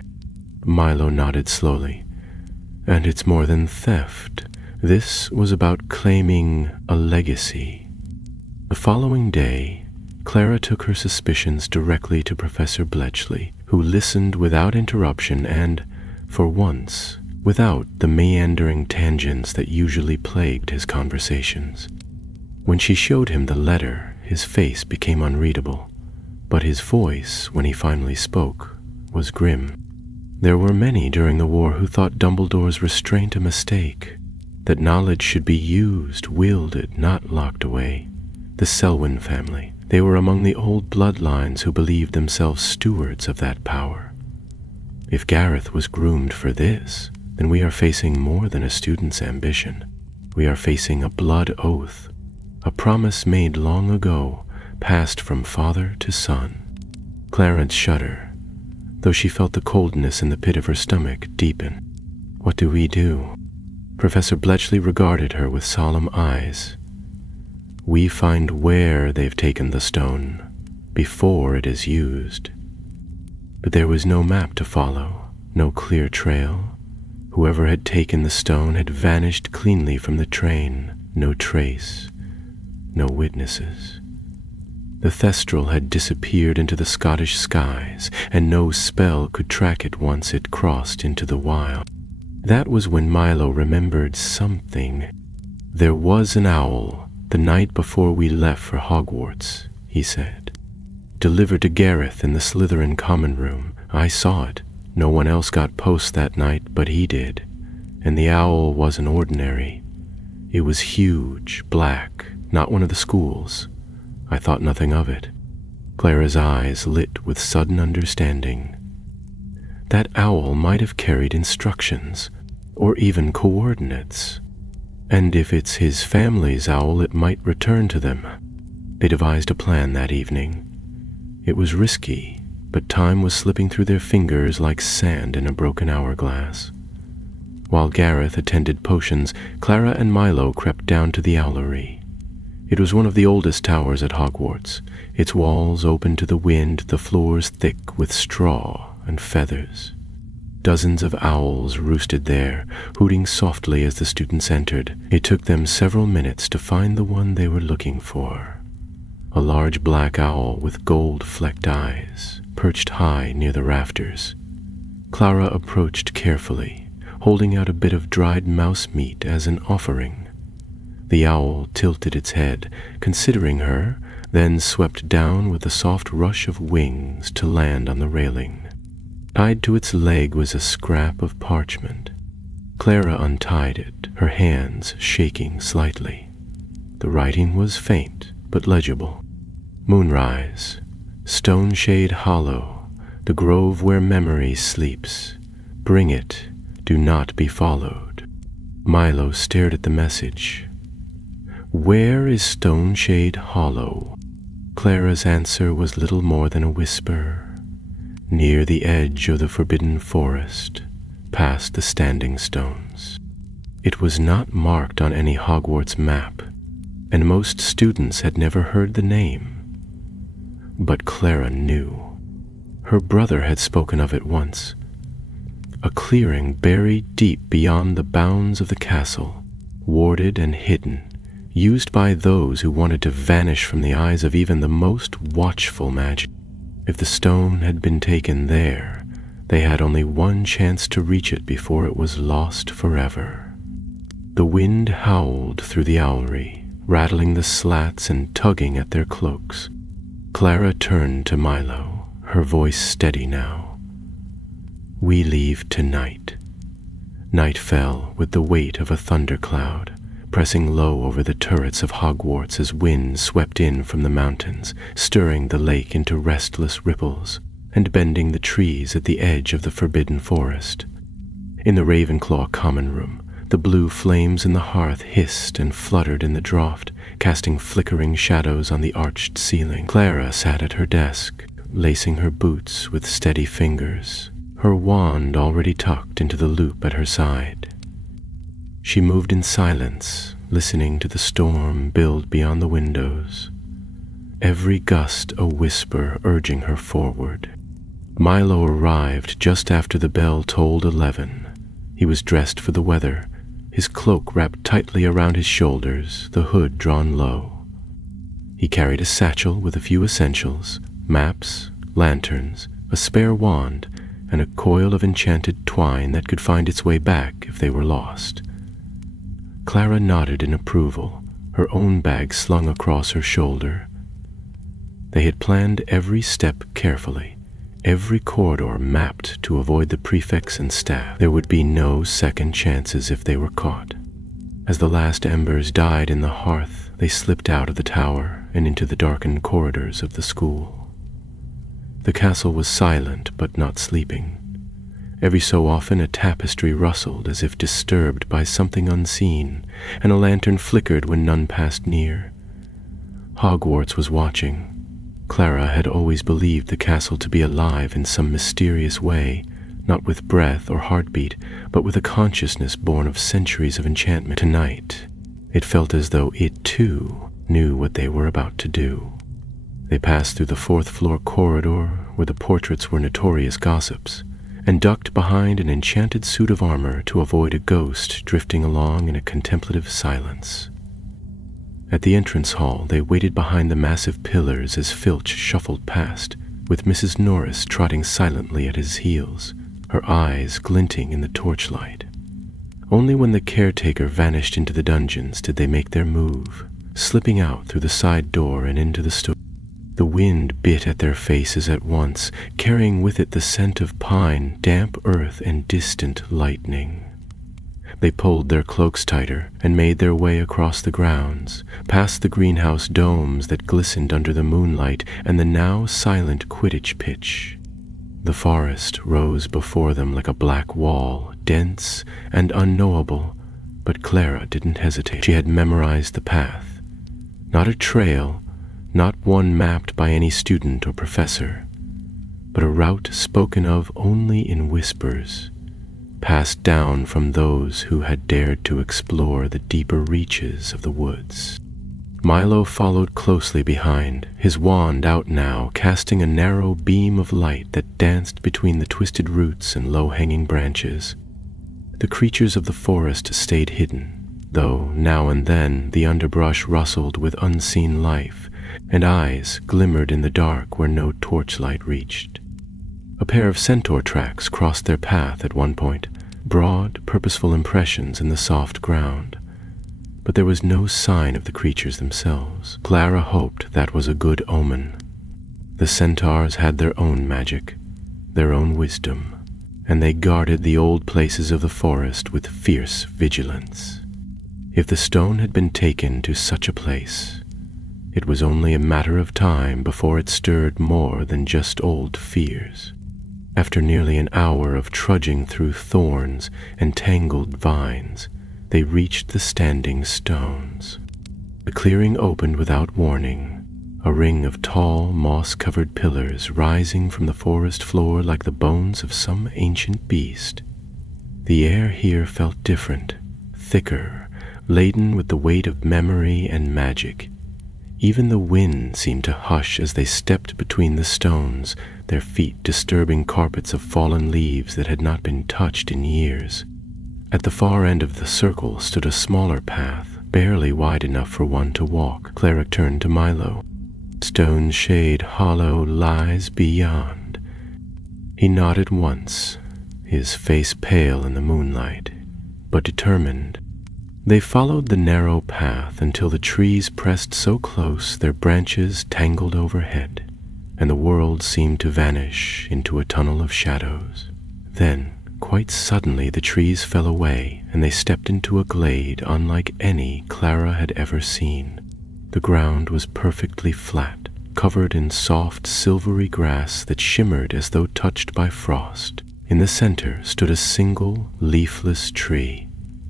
Milo nodded slowly. And it's more than theft. This was about claiming a legacy. The following day, Clara took her suspicions directly to Professor Bletchley, who listened without interruption and, for once, without the meandering tangents that usually plagued his conversations. When she showed him the letter, his face became unreadable, but his voice, when he finally spoke, was grim. There were many during the war who thought Dumbledore's restraint a mistake, that knowledge should be used, wielded, not locked away. The Selwyn family, they were among the old bloodlines who believed themselves stewards of that power. If Gareth was groomed for this, then we are facing more than a student's ambition. We are facing a blood oath, a promise made long ago, passed from father to son. Clarence shuddered, though she felt the coldness in the pit of her stomach deepen. What do we do? Professor Bletchley regarded her with solemn eyes. We find where they've taken the stone, before it is used. But there was no map to follow, no clear trail. Whoever had taken the stone had vanished cleanly from the train, no trace, no witnesses. The Thestral had disappeared into the Scottish skies, and no spell could track it once it crossed into the wild. That was when Milo remembered something. There was an owl the night before we left for Hogwarts, he said. Delivered to Gareth in the Slytherin common room. I saw it. No one else got post that night, but he did. And the owl wasn't ordinary. It was huge, black, not one of the schools. I thought nothing of it. Clara's eyes lit with sudden understanding. That owl might have carried instructions, or even coordinates. And if it's his family's owl, it might return to them. They devised a plan that evening. It was risky, but time was slipping through their fingers like sand in a broken hourglass. While Gareth attended potions, Clara and Milo crept down to the owlery. It was one of the oldest towers at Hogwarts, its walls open to the wind, the floors thick with straw and feathers. Dozens of owls roosted there, hooting softly as the students entered. It took them several minutes to find the one they were looking for. A large black owl with gold-flecked eyes, perched high near the rafters. Clara approached carefully, holding out a bit of dried mouse meat as an offering. The owl tilted its head, considering her, then swept down with a soft rush of wings to land on the railing. Tied to its leg was a scrap of parchment. Clara untied it, her hands shaking slightly. The writing was faint, but legible. Moonrise, Stoneshade Hollow, the grove where memory sleeps. Bring it, do not be followed. Milo stared at the message. Where is Stoneshade Hollow? Clara's answer was little more than a whisper. Near the edge of the forbidden forest, past the standing stones. It was not marked on any Hogwarts map, and most students had never heard the name. But Clara knew. Her brother had spoken of it once. A clearing buried deep beyond the bounds of the castle, warded and hidden, used by those who wanted to vanish from the eyes of even the most watchful magic. If the stone had been taken there, they had only one chance to reach it before it was lost forever. The wind howled through the owlery, rattling the slats and tugging at their cloaks. Clara turned to Milo, her voice steady now. We leave tonight. Night fell with the weight of a thundercloud, pressing low over the turrets of Hogwarts as wind swept in from the mountains, stirring the lake into restless ripples, and bending the trees at the edge of the forbidden forest. In the Ravenclaw common room, the blue flames in the hearth hissed and fluttered in the draught, casting flickering shadows on the arched ceiling. Clara sat at her desk, lacing her boots with steady fingers, her wand already tucked into the loop at her side. She moved in silence, listening to the storm build beyond the windows, every gust a whisper urging her forward. Milo arrived just after the bell tolled 11. He was dressed for the weather, his cloak wrapped tightly around his shoulders, the hood drawn low. He carried a satchel with a few essentials, maps, lanterns, a spare wand, and a coil of enchanted twine that could find its way back if they were lost. Clara nodded in approval, her own bag slung across her shoulder. They had planned every step carefully, every corridor mapped to avoid the prefects and staff. There would be no second chances if they were caught. As the last embers died in the hearth, they slipped out of the tower and into the darkened corridors of the school. The castle was silent but not sleeping. Every so often a tapestry rustled as if disturbed by something unseen, and a lantern flickered when none passed near. Hogwarts was watching. Clara had always believed the castle to be alive in some mysterious way, not with breath or heartbeat, but with a consciousness born of centuries of enchantment. Tonight, it felt as though it, too, knew what they were about to do. They passed through the fourth-floor corridor, where the portraits were notorious gossips, and ducked behind an enchanted suit of armor to avoid a ghost drifting along in a contemplative silence. At the entrance hall, they waited behind the massive pillars as Filch shuffled past, with Mrs. Norris trotting silently at his heels, her eyes glinting in the torchlight. Only when the caretaker vanished into the dungeons did they make their move, slipping out through the side door and into the store. The wind bit at their faces at once, carrying with it the scent of pine, damp earth, and distant lightning. They pulled their cloaks tighter and made their way across the grounds, past the greenhouse domes that glistened under the moonlight and the now silent Quidditch pitch. The forest rose before them like a black wall, dense and unknowable, but Clara didn't hesitate. She had memorized the path. Not a trail, not one mapped by any student or professor, but a route spoken of only in whispers, passed down from those who had dared to explore the deeper reaches of the woods. Milo followed closely behind, his wand out now, casting a narrow beam of light that danced between the twisted roots and low-hanging branches. The creatures of the forest stayed hidden, though now and then the underbrush rustled with unseen life, and eyes glimmered in the dark where no torchlight reached. A pair of centaur tracks crossed their path at one point, broad, purposeful impressions in the soft ground. But there was no sign of the creatures themselves. Clara hoped that was a good omen. The centaurs had their own magic, their own wisdom, and they guarded the old places of the forest with fierce vigilance. If the stone had been taken to such a place, it was only a matter of time before it stirred more than just old fears. After nearly an hour of trudging through thorns and tangled vines, they reached the standing stones. The clearing opened without warning, a ring of tall, moss-covered pillars rising from the forest floor like the bones of some ancient beast. The air here felt different, thicker, laden with the weight of memory and magic. Even the wind seemed to hush as they stepped between the stones, their feet disturbing carpets of fallen leaves that had not been touched in years. At the far end of the circle stood a smaller path, barely wide enough for one to walk. Clara turned to Milo. "Stone shade hollow lies beyond." He nodded once, his face pale in the moonlight, but determined. They followed the narrow path until the trees pressed so close their branches tangled overhead, and the world seemed to vanish into a tunnel of shadows. Then, quite suddenly, the trees fell away, and they stepped into a glade unlike any Clara had ever seen. The ground was perfectly flat, covered in soft, silvery grass that shimmered as though touched by frost. In the center stood a single, leafless tree,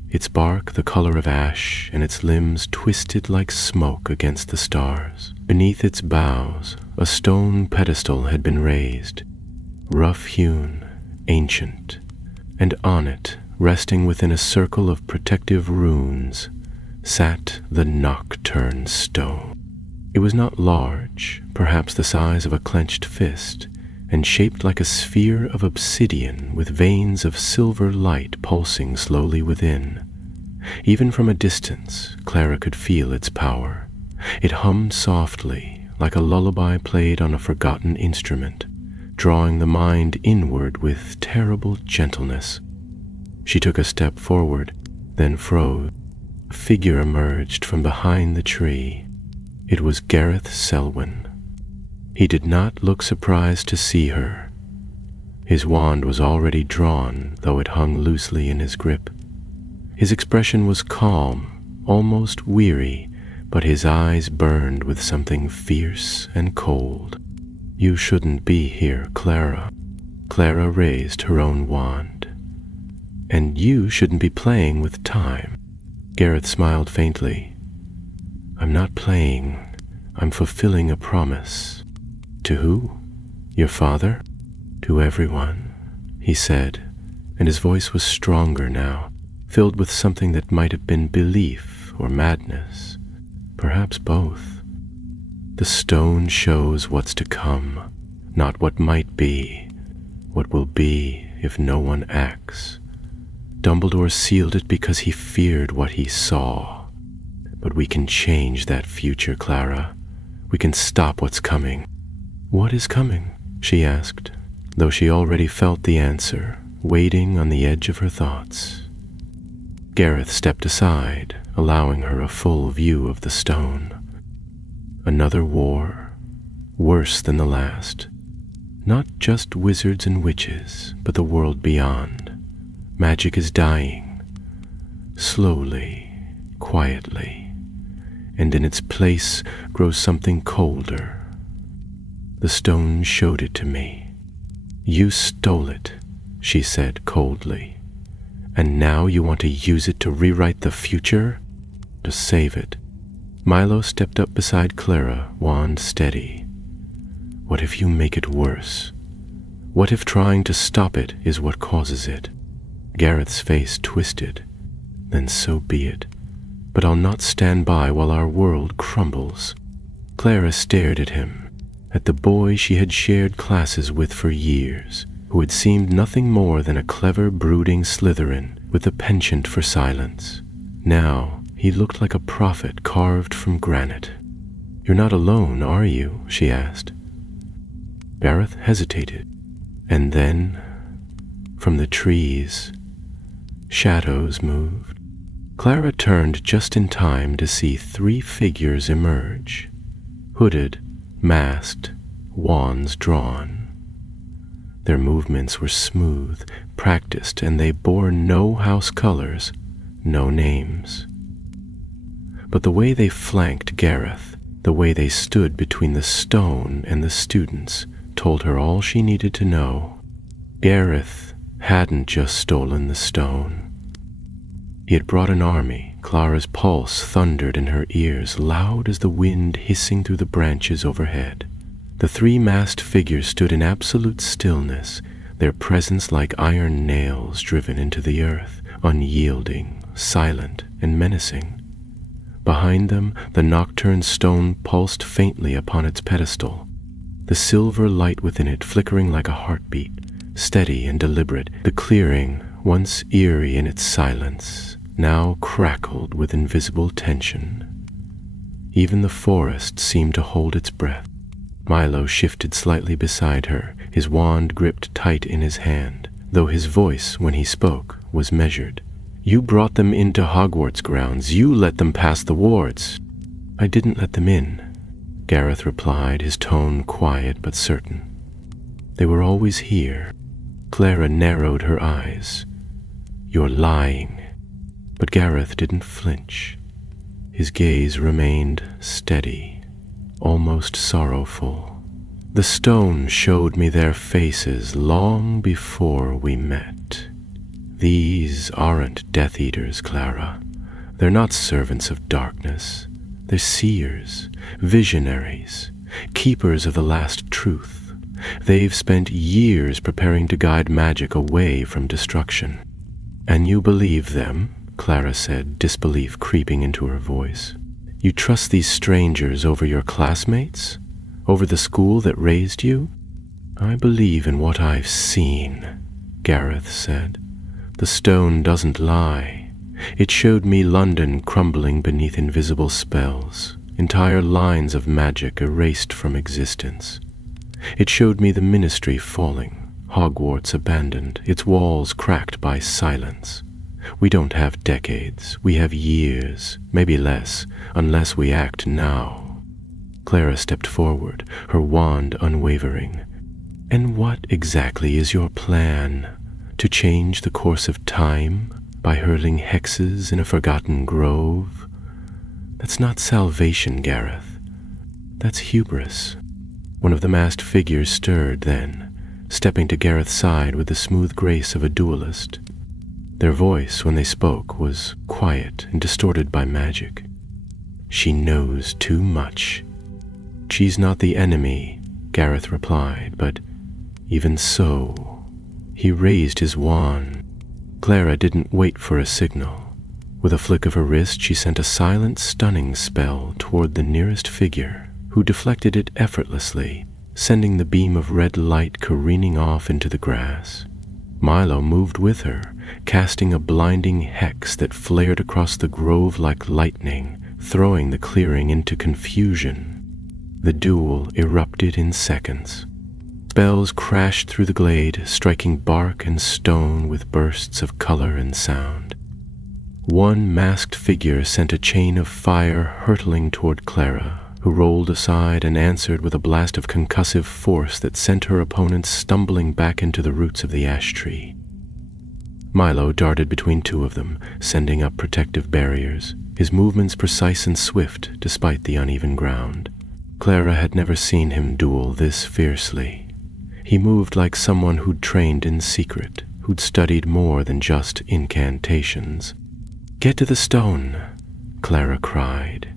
its bark the color of ash and its limbs twisted like smoke against the stars. Beneath its boughs, a stone pedestal had been raised, rough-hewn, ancient, and on it, resting within a circle of protective runes, sat the Nocturne Stone. It was not large, perhaps the size of a clenched fist, and shaped like a sphere of obsidian with veins of silver light pulsing slowly within. Even from a distance, Clara could feel its power. It hummed softly, like a lullaby played on a forgotten instrument, drawing the mind inward with terrible gentleness. She took a step forward, then froze. A figure emerged from behind the tree. It was Gareth Selwyn. He did not look surprised to see her, His wand was already drawn, though it hung loosely in his grip. His expression was calm, almost weary, but his eyes burned with something fierce and cold. "You shouldn't be here, Clara." Clara raised her own wand. "And you shouldn't be playing with time." Gareth smiled faintly. "I'm not playing. I'm fulfilling a promise." "To who? Your father?" "To everyone," he said, and his voice was stronger now, filled with something that might have been belief or madness, perhaps both. "The stone shows what's to come, not what might be, what will be if no one acts. Dumbledore sealed it because he feared what he saw. But we can change that future, Clara. We can stop what's coming." "What is coming?" she asked, though she already felt the answer, waiting on the edge of her thoughts. Gareth stepped aside, allowing her a full view of the stone. Another war, worse than the last. Not just wizards and witches, but the world beyond. Magic is dying, slowly, quietly, and in its place grows something colder. The stone showed it to me. "You stole it," she said coldly. "And now you want to use it to rewrite the future? To save it." Milo stepped up beside Clara, wand steady. "What if you make it worse? What if trying to stop it is what causes it?" Gareth's face twisted. "Then so be it. But I'll not stand by while our world crumbles." Clara stared at him, at the boy she had shared classes with for years, who had seemed nothing more than a clever, brooding Slytherin with a penchant for silence. Now he looked like a prophet carved from granite. "You're not alone, are you?" she asked. Gareth hesitated, and then, from the trees, shadows moved. Clara turned just in time to see 3 figures emerge, hooded, masked, wands drawn. Their movements were smooth, practiced, and they bore no house colors, no names. But the way they flanked Gareth, the way they stood between the stone and the students, told her all she needed to know. Gareth hadn't just stolen the stone. He had brought an army. Clara's pulse thundered in her ears, loud as the wind hissing through the branches overhead. The 3 masked figures stood in absolute stillness, their presence like iron nails driven into the earth, unyielding, silent, and menacing. Behind them, the nocturne stone pulsed faintly upon its pedestal, the silver light within it flickering like a heartbeat, steady and deliberate. The clearing, once eerie in its silence, now crackled with invisible tension. Even the forest seemed to hold its breath. Milo shifted slightly beside her, his wand gripped tight in his hand, though his voice, when he spoke, was measured. "You brought them into Hogwarts grounds. You let them pass the wards." "I didn't let them in," Gareth replied, his tone quiet but certain. "They were always here." Clara narrowed her eyes. "You're lying." But Gareth didn't flinch. His gaze remained steady, almost sorrowful. "The stone showed me their faces long before we met. These aren't Death Eaters, Clara. They're not servants of darkness. They're seers, visionaries, keepers of the last truth. They've spent years preparing to guide magic away from destruction." "And you believe them?" Clara said, disbelief creeping into her voice. "You trust these strangers over your classmates? Over the school that raised you?" "I believe in what I've seen," Gareth said. "The stone doesn't lie. It showed me London crumbling beneath invisible spells, entire lines of magic erased from existence. It showed me the Ministry falling, Hogwarts abandoned, its walls cracked by silence. We don't have decades, we have years, maybe less, unless we act now." Clara stepped forward, her wand unwavering. "And what exactly is your plan? To change the course of time by hurling hexes in a forgotten grove? That's not salvation, Gareth. That's hubris." One of the masked figures stirred then, stepping to Gareth's side with the smooth grace of a duelist. Their voice, when they spoke, was quiet and distorted by magic. "She knows too much." "She's not the enemy," Gareth replied, "but even so..." He raised his wand. Clara didn't wait for a signal. With a flick of her wrist, she sent a silent, stunning spell toward the nearest figure, who deflected it effortlessly, sending the beam of red light careening off into the grass. Milo moved with her, casting a blinding hex that flared across the grove like lightning, throwing the clearing into confusion. The duel erupted in seconds. Spells crashed through the glade, striking bark and stone with bursts of color and sound. One masked figure sent a chain of fire hurtling toward Clara, who rolled aside and answered with a blast of concussive force that sent her opponents stumbling back into the roots of the ash tree. Milo darted between two of them, sending up protective barriers, his movements precise and swift despite the uneven ground. Clara had never seen him duel this fiercely. He moved like someone who'd trained in secret, who'd studied more than just incantations. "Get to the stone," Clara cried.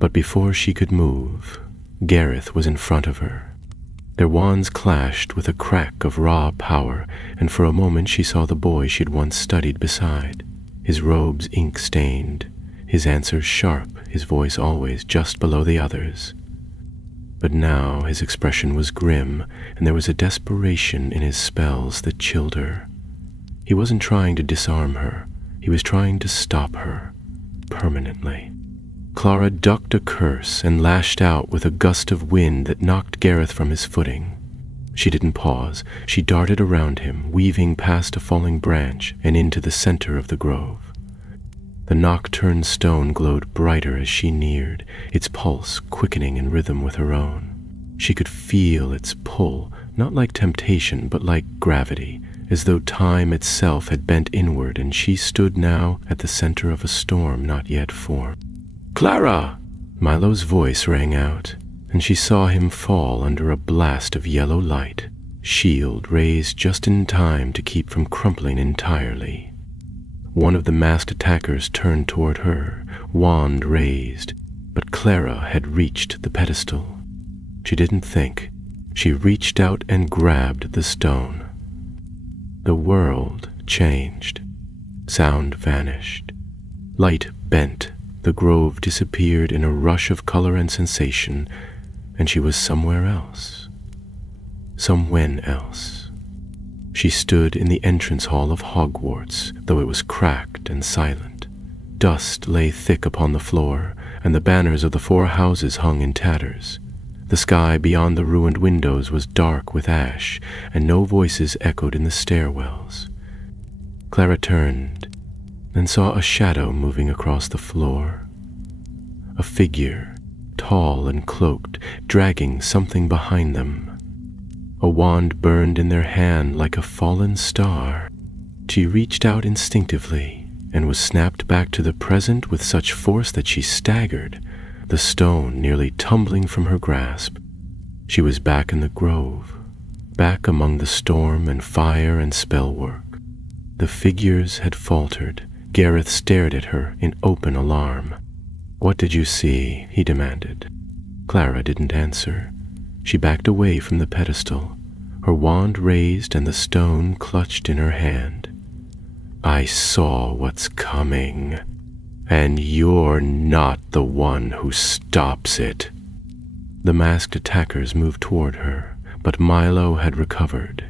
But before she could move, Gareth was in front of her. Their wands clashed with a crack of raw power, and for a moment she saw the boy she'd once studied beside, his robes ink-stained, his answers sharp, his voice always just below the others. But now his expression was grim, and there was a desperation in his spells that chilled her. He wasn't trying to disarm her, he was trying to stop her, permanently. Clara ducked a curse and lashed out with a gust of wind that knocked Gareth from his footing. She didn't pause. She darted around him, weaving past a falling branch and into the center of the grove. The knock-turned stone glowed brighter as she neared, its pulse quickening in rhythm with her own. She could feel its pull, not like temptation, but like gravity, as though time itself had bent inward, and she stood now at the center of a storm not yet formed. "Clara!" Milo's voice rang out, and she saw him fall under a blast of yellow light, shield raised just in time to keep from crumpling entirely. One of the masked attackers turned toward her, wand raised, but Clara had reached the pedestal. She didn't think. She reached out and grabbed the stone. The world changed. Sound vanished. Light bent. The grove disappeared in a rush of color and sensation, and she was somewhere else. Somewhen else. She stood in the entrance hall of Hogwarts, though it was cracked and silent. Dust lay thick upon the floor, and the banners of the 4 houses hung in tatters. The sky beyond the ruined windows was dark with ash, and no voices echoed in the stairwells. Clara turned and saw a shadow moving across the floor. A figure, tall and cloaked, dragging something behind them. A wand burned in their hand like a fallen star. She reached out instinctively and was snapped back to the present with such force that she staggered, the stone nearly tumbling from her grasp. She was back in the grove, back among the storm and fire and spell work. The figures had faltered. Gareth stared at her in open alarm. "What did you see?" he demanded. Clara didn't answer. She backed away from the pedestal, her wand raised and the stone clutched in her hand. "I saw what's coming, and you're not the one who stops it." The masked attackers moved toward her, but Milo had recovered.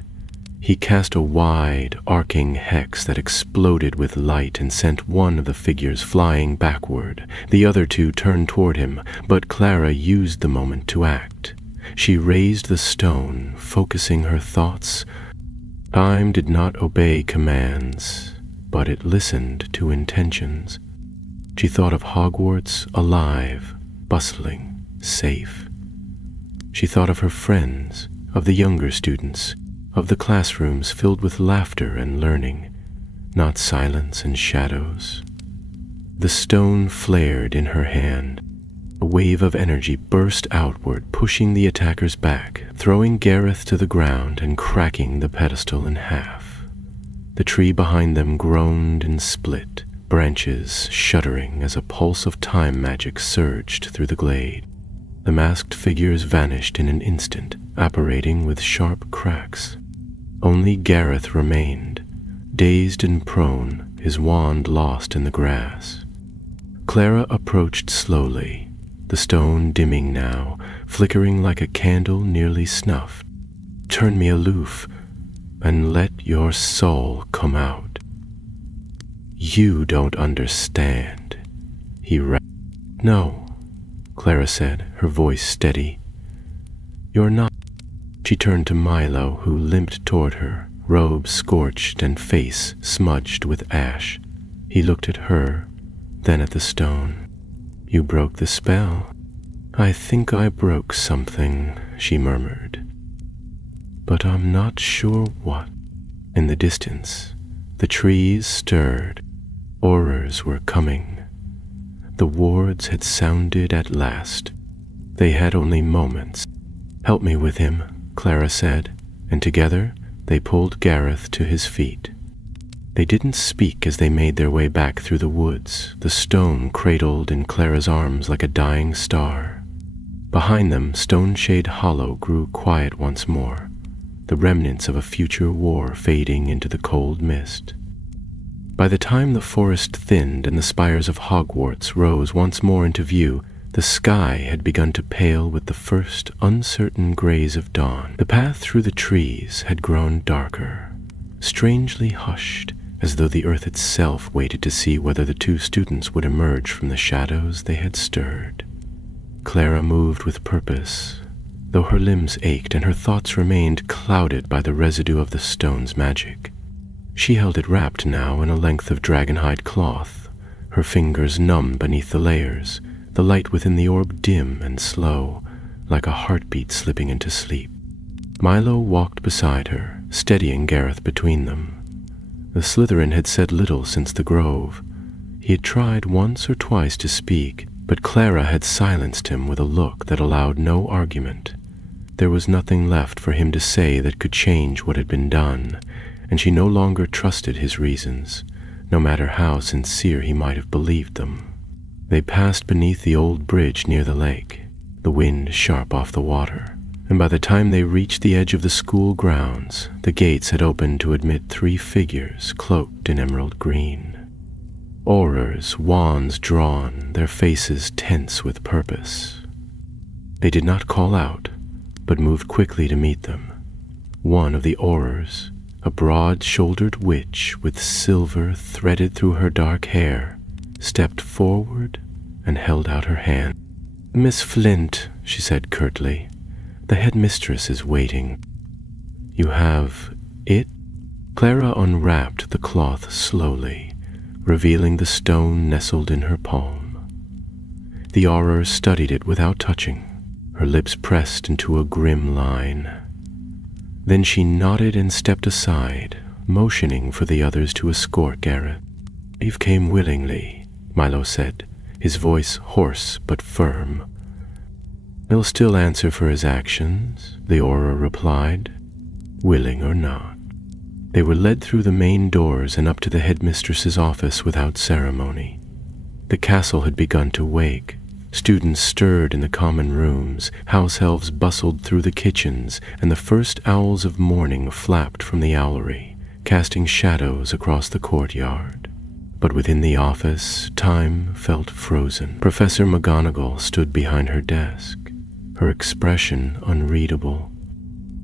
He cast a wide, arcing hex that exploded with light and sent one of the figures flying backward. The other 2 turned toward him, but Clara used the moment to act. She raised the stone, focusing her thoughts. Time did not obey commands, but it listened to intentions. She thought of Hogwarts alive, bustling, safe. She thought of her friends, of the younger students, of the classrooms filled with laughter and learning, not silence and shadows. The stone flared in her hand. A wave of energy burst outward, pushing the attackers back, throwing Gareth to the ground and cracking the pedestal in half. The tree behind them groaned and split, branches shuddering as a pulse of time magic surged through the glade. The masked figures vanished in an instant, apparating with sharp cracks. Only Gareth remained, dazed and prone, his wand lost in the grass. Clara approached slowly, the stone dimming now, flickering like a candle nearly snuffed. "Turn me aloof, and let your soul come out." "You don't understand," he rapped. "No," Clara said, her voice steady. "You're not." She turned to Milo, who limped toward her, robe scorched and face smudged with ash. He looked at her, then at the stone. "You broke the spell." "I think I broke something," she murmured. "But I'm not sure what." In the distance, the trees stirred. Aurors were coming. The wards had sounded at last. They had only moments. "Help me with him," Clara said, and together they pulled Gareth to his feet. They didn't speak as they made their way back through the woods, the stone cradled in Clara's arms like a dying star. Behind them, Stoneshade Hollow grew quiet once more, the remnants of a future war fading into the cold mist. By the time the forest thinned and the spires of Hogwarts rose once more into view, the sky had begun to pale with the first uncertain grays of dawn. The path through the trees had grown darker, strangely hushed, as though the earth itself waited to see whether the two students would emerge from the shadows they had stirred. Clara moved with purpose, though her limbs ached and her thoughts remained clouded by the residue of the stone's magic. She held it wrapped now in a length of dragonhide cloth, her fingers numb beneath the layers, the light within the orb dim and slow, like a heartbeat slipping into sleep. Milo walked beside her, steadying Gareth between them. The Slytherin had said little since the grove. He had tried once or twice to speak, but Clara had silenced him with a look that allowed no argument. There was nothing left for him to say that could change what had been done, and she no longer trusted his reasons, no matter how sincere he might have believed them. They passed beneath the old bridge near the lake, the wind sharp off the water, and by the time they reached the edge of the school grounds, the gates had opened to admit 3 figures cloaked in emerald green. Aurors, wands drawn, their faces tense with purpose. They did not call out, but moved quickly to meet them. One of the Aurors, a broad-shouldered witch with silver threaded through her dark hair, stepped forward and held out her hand. "Miss Flint," she said curtly, "the headmistress is waiting." "You have it?" Clara unwrapped the cloth slowly, revealing the stone nestled in her palm. The Auror studied it without touching, her lips pressed into a grim line. Then she nodded and stepped aside, motioning for the others to escort Gareth. "Eve came willingly," Milo said, his voice hoarse but firm. "He'll still answer for his actions," the Auror replied, "willing or not." They were led through the main doors and up to the headmistress's office without ceremony. The castle had begun to wake. Students stirred in the common rooms, house elves bustled through the kitchens, and the first owls of morning flapped from the owlery, casting shadows across the courtyard. But within the office, time felt frozen. Professor McGonagall stood behind her desk, her expression unreadable.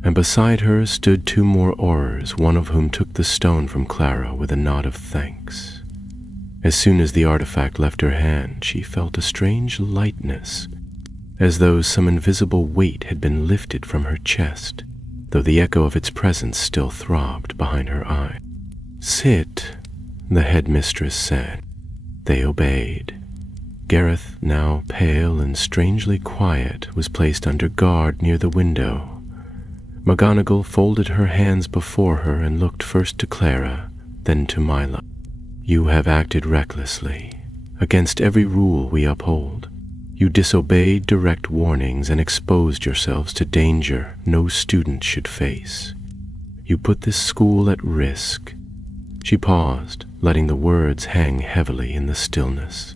And beside her stood 2 more Aurors, one of whom took the stone from Clara with a nod of thanks. As soon as the artifact left her hand, she felt a strange lightness, as though some invisible weight had been lifted from her chest, though the echo of its presence still throbbed behind her eye. "Sit," the headmistress said. They obeyed. Gareth, now pale and strangely quiet, was placed under guard near the window. McGonagall folded her hands before her and looked first to Clara, then to Milo. You have acted recklessly, against every rule we uphold. You disobeyed direct warnings and exposed yourselves to danger no student should face. You put this school at risk. She paused, letting the words hang heavily in the stillness.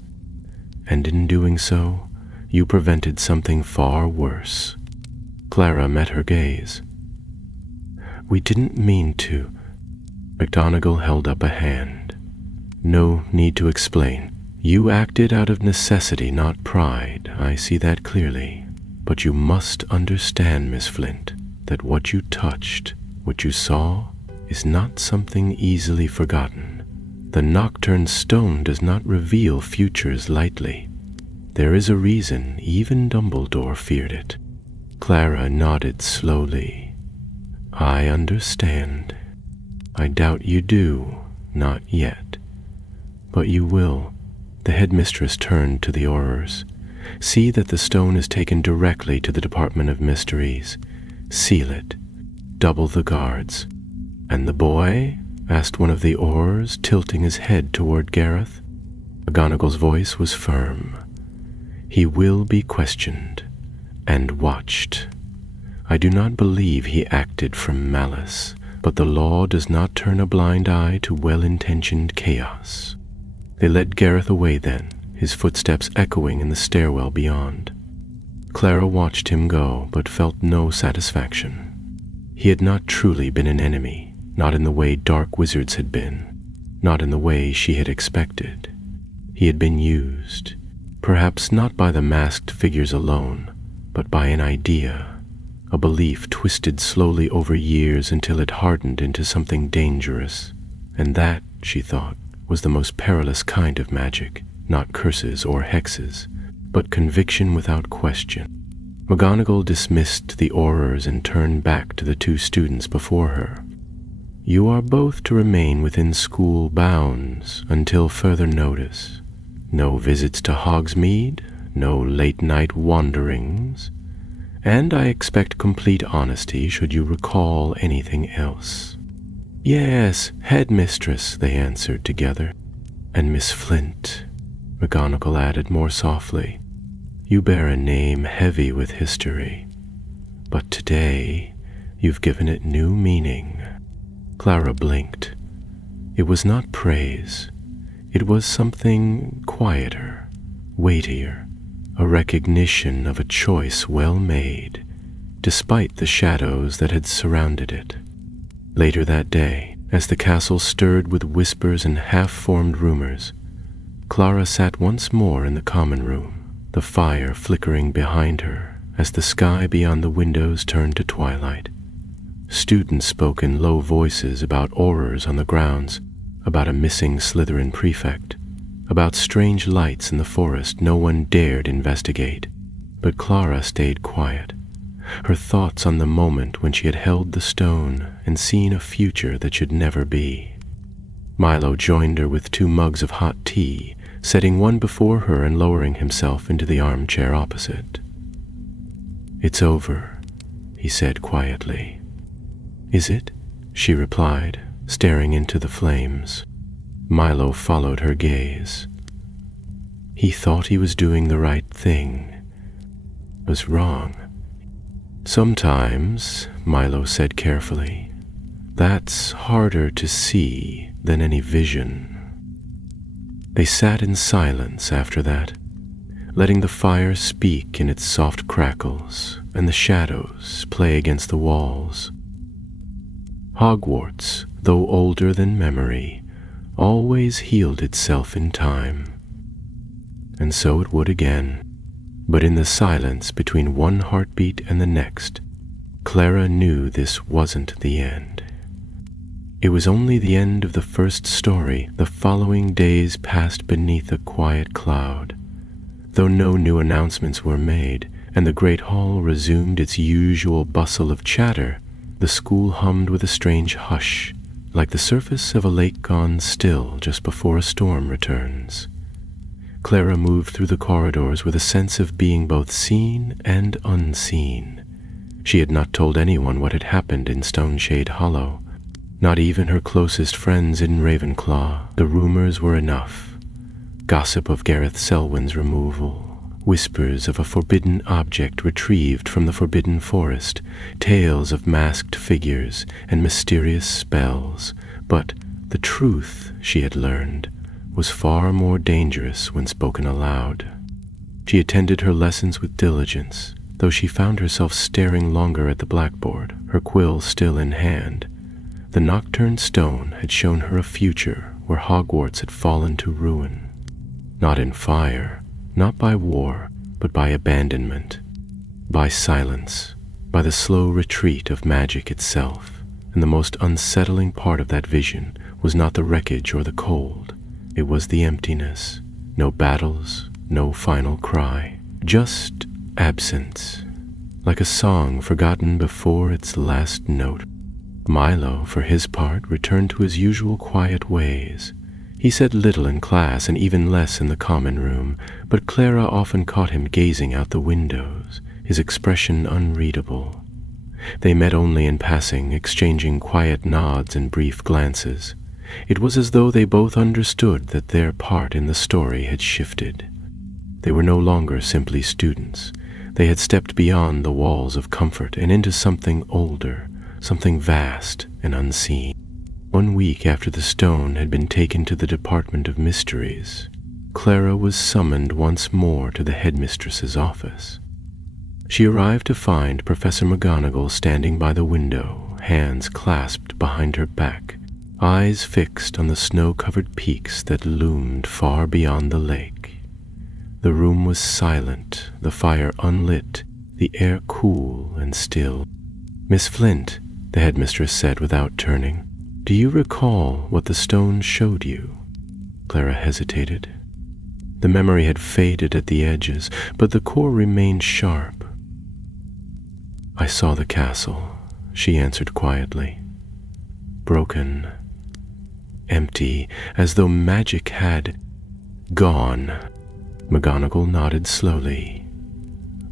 And in doing so, you prevented something far worse. Clara met her gaze. We didn't mean to. McGonagall held up a hand. No need to explain. You acted out of necessity, not pride. I see that clearly. But you must understand, Miss Flint, that what you touched, what you saw, is not something easily forgotten. The Nocturne Stone does not reveal futures lightly. There is a reason even Dumbledore feared it. Clara nodded slowly. I understand. I doubt you do, not yet. But you will. The headmistress turned to the Aurors. See that the stone is taken directly to the Department of Mysteries. Seal it. Double the guards. And the boy? Asked one of the Aurors, tilting his head toward Gareth. McGonagall's voice was firm. He will be questioned and watched. I do not believe he acted from malice, but the law does not turn a blind eye to well-intentioned chaos. They led Gareth away then, his footsteps echoing in the stairwell beyond. Clara watched him go, but felt no satisfaction. He had not truly been an enemy, not in the way dark wizards had been, not in the way she had expected. He had been used, perhaps not by the masked figures alone, but by an idea, a belief twisted slowly over years until it hardened into something dangerous. And that, she thought, was the most perilous kind of magic, not curses or hexes, but conviction without question. McGonagall dismissed the Aurors and turned back to the two students before her. You are both to remain within school bounds until further notice. No visits to Hogsmeade, no late-night wanderings, and I expect complete honesty should you recall anything else. Yes, headmistress, they answered together. And Miss Flint, McGonagall added more softly, you bear a name heavy with history, but today you've given it new meaning. Clara blinked. It was not praise. It was something quieter, weightier, a recognition of a choice well made, despite the shadows that had surrounded it. Later that day, as the castle stirred with whispers and half-formed rumors, Clara sat once more in the common room, the fire flickering behind her as the sky beyond the windows turned to twilight. Students spoke in low voices about Aurors on the grounds, about a missing Slytherin prefect, about strange lights in the forest no one dared investigate. But Clara stayed quiet, her thoughts on the moment when she had held the stone and seen a future that should never be. Milo joined her with 2 mugs of hot tea, setting one before her and lowering himself into the armchair opposite. It's over, he said quietly. Is it? She replied, staring into the flames. Milo followed her gaze. He thought he was doing the right thing. Was wrong. Sometimes, Milo said carefully, that's harder to see than any vision. They sat in silence after that, letting the fire speak in its soft crackles and the shadows play against the walls. Hogwarts, though older than memory, always healed itself in time. And so it would again. But in the silence between one heartbeat and the next, Clara knew this wasn't the end. It was only the end of the first story. The following days passed beneath a quiet cloud. Though no new announcements were made, and the great hall resumed its usual bustle of chatter, the school hummed with a strange hush, like the surface of a lake gone still just before a storm returns. Clara moved through the corridors with a sense of being both seen and unseen. She had not told anyone what had happened in Stoneshade Hollow, not even her closest friends in Ravenclaw. The rumors were enough. Gossip of Gareth Selwyn's removal, whispers of a forbidden object retrieved from the forbidden forest, tales of masked figures and mysterious spells. But the truth, she had learned, was far more dangerous when spoken aloud. She attended her lessons with diligence, though she found herself staring longer at the blackboard, her quill still in hand. The Nocturne Stone had shown her a future where Hogwarts had fallen to ruin. Not in fire, not by war, but by abandonment, by silence, by the slow retreat of magic itself. And the most unsettling part of that vision was not the wreckage or the cold. It was the emptiness. No battles, no final cry, just absence, like a song forgotten before its last note. Milo, for his part, returned to his usual quiet ways. He said little in class and even less in the common room, but Clara often caught him gazing out the windows, his expression unreadable. They met only in passing, exchanging quiet nods and brief glances. It was as though they both understood that their part in the story had shifted. They were no longer simply students. They had stepped beyond the walls of comfort and into something older, something vast and unseen. 1 week after the stone had been taken to the Department of Mysteries, Clara was summoned once more to the headmistress's office. She arrived to find Professor McGonagall standing by the window, hands clasped behind her back, eyes fixed on the snow-covered peaks that loomed far beyond the lake. The room was silent, the fire unlit, the air cool and still. "Miss Flint," the headmistress said without turning, "do you recall what the stone showed you?" Clara hesitated. The memory had faded at the edges, but the core remained sharp. "I saw the castle," she answered quietly. "Broken, empty, as though magic had gone." McGonagall nodded slowly.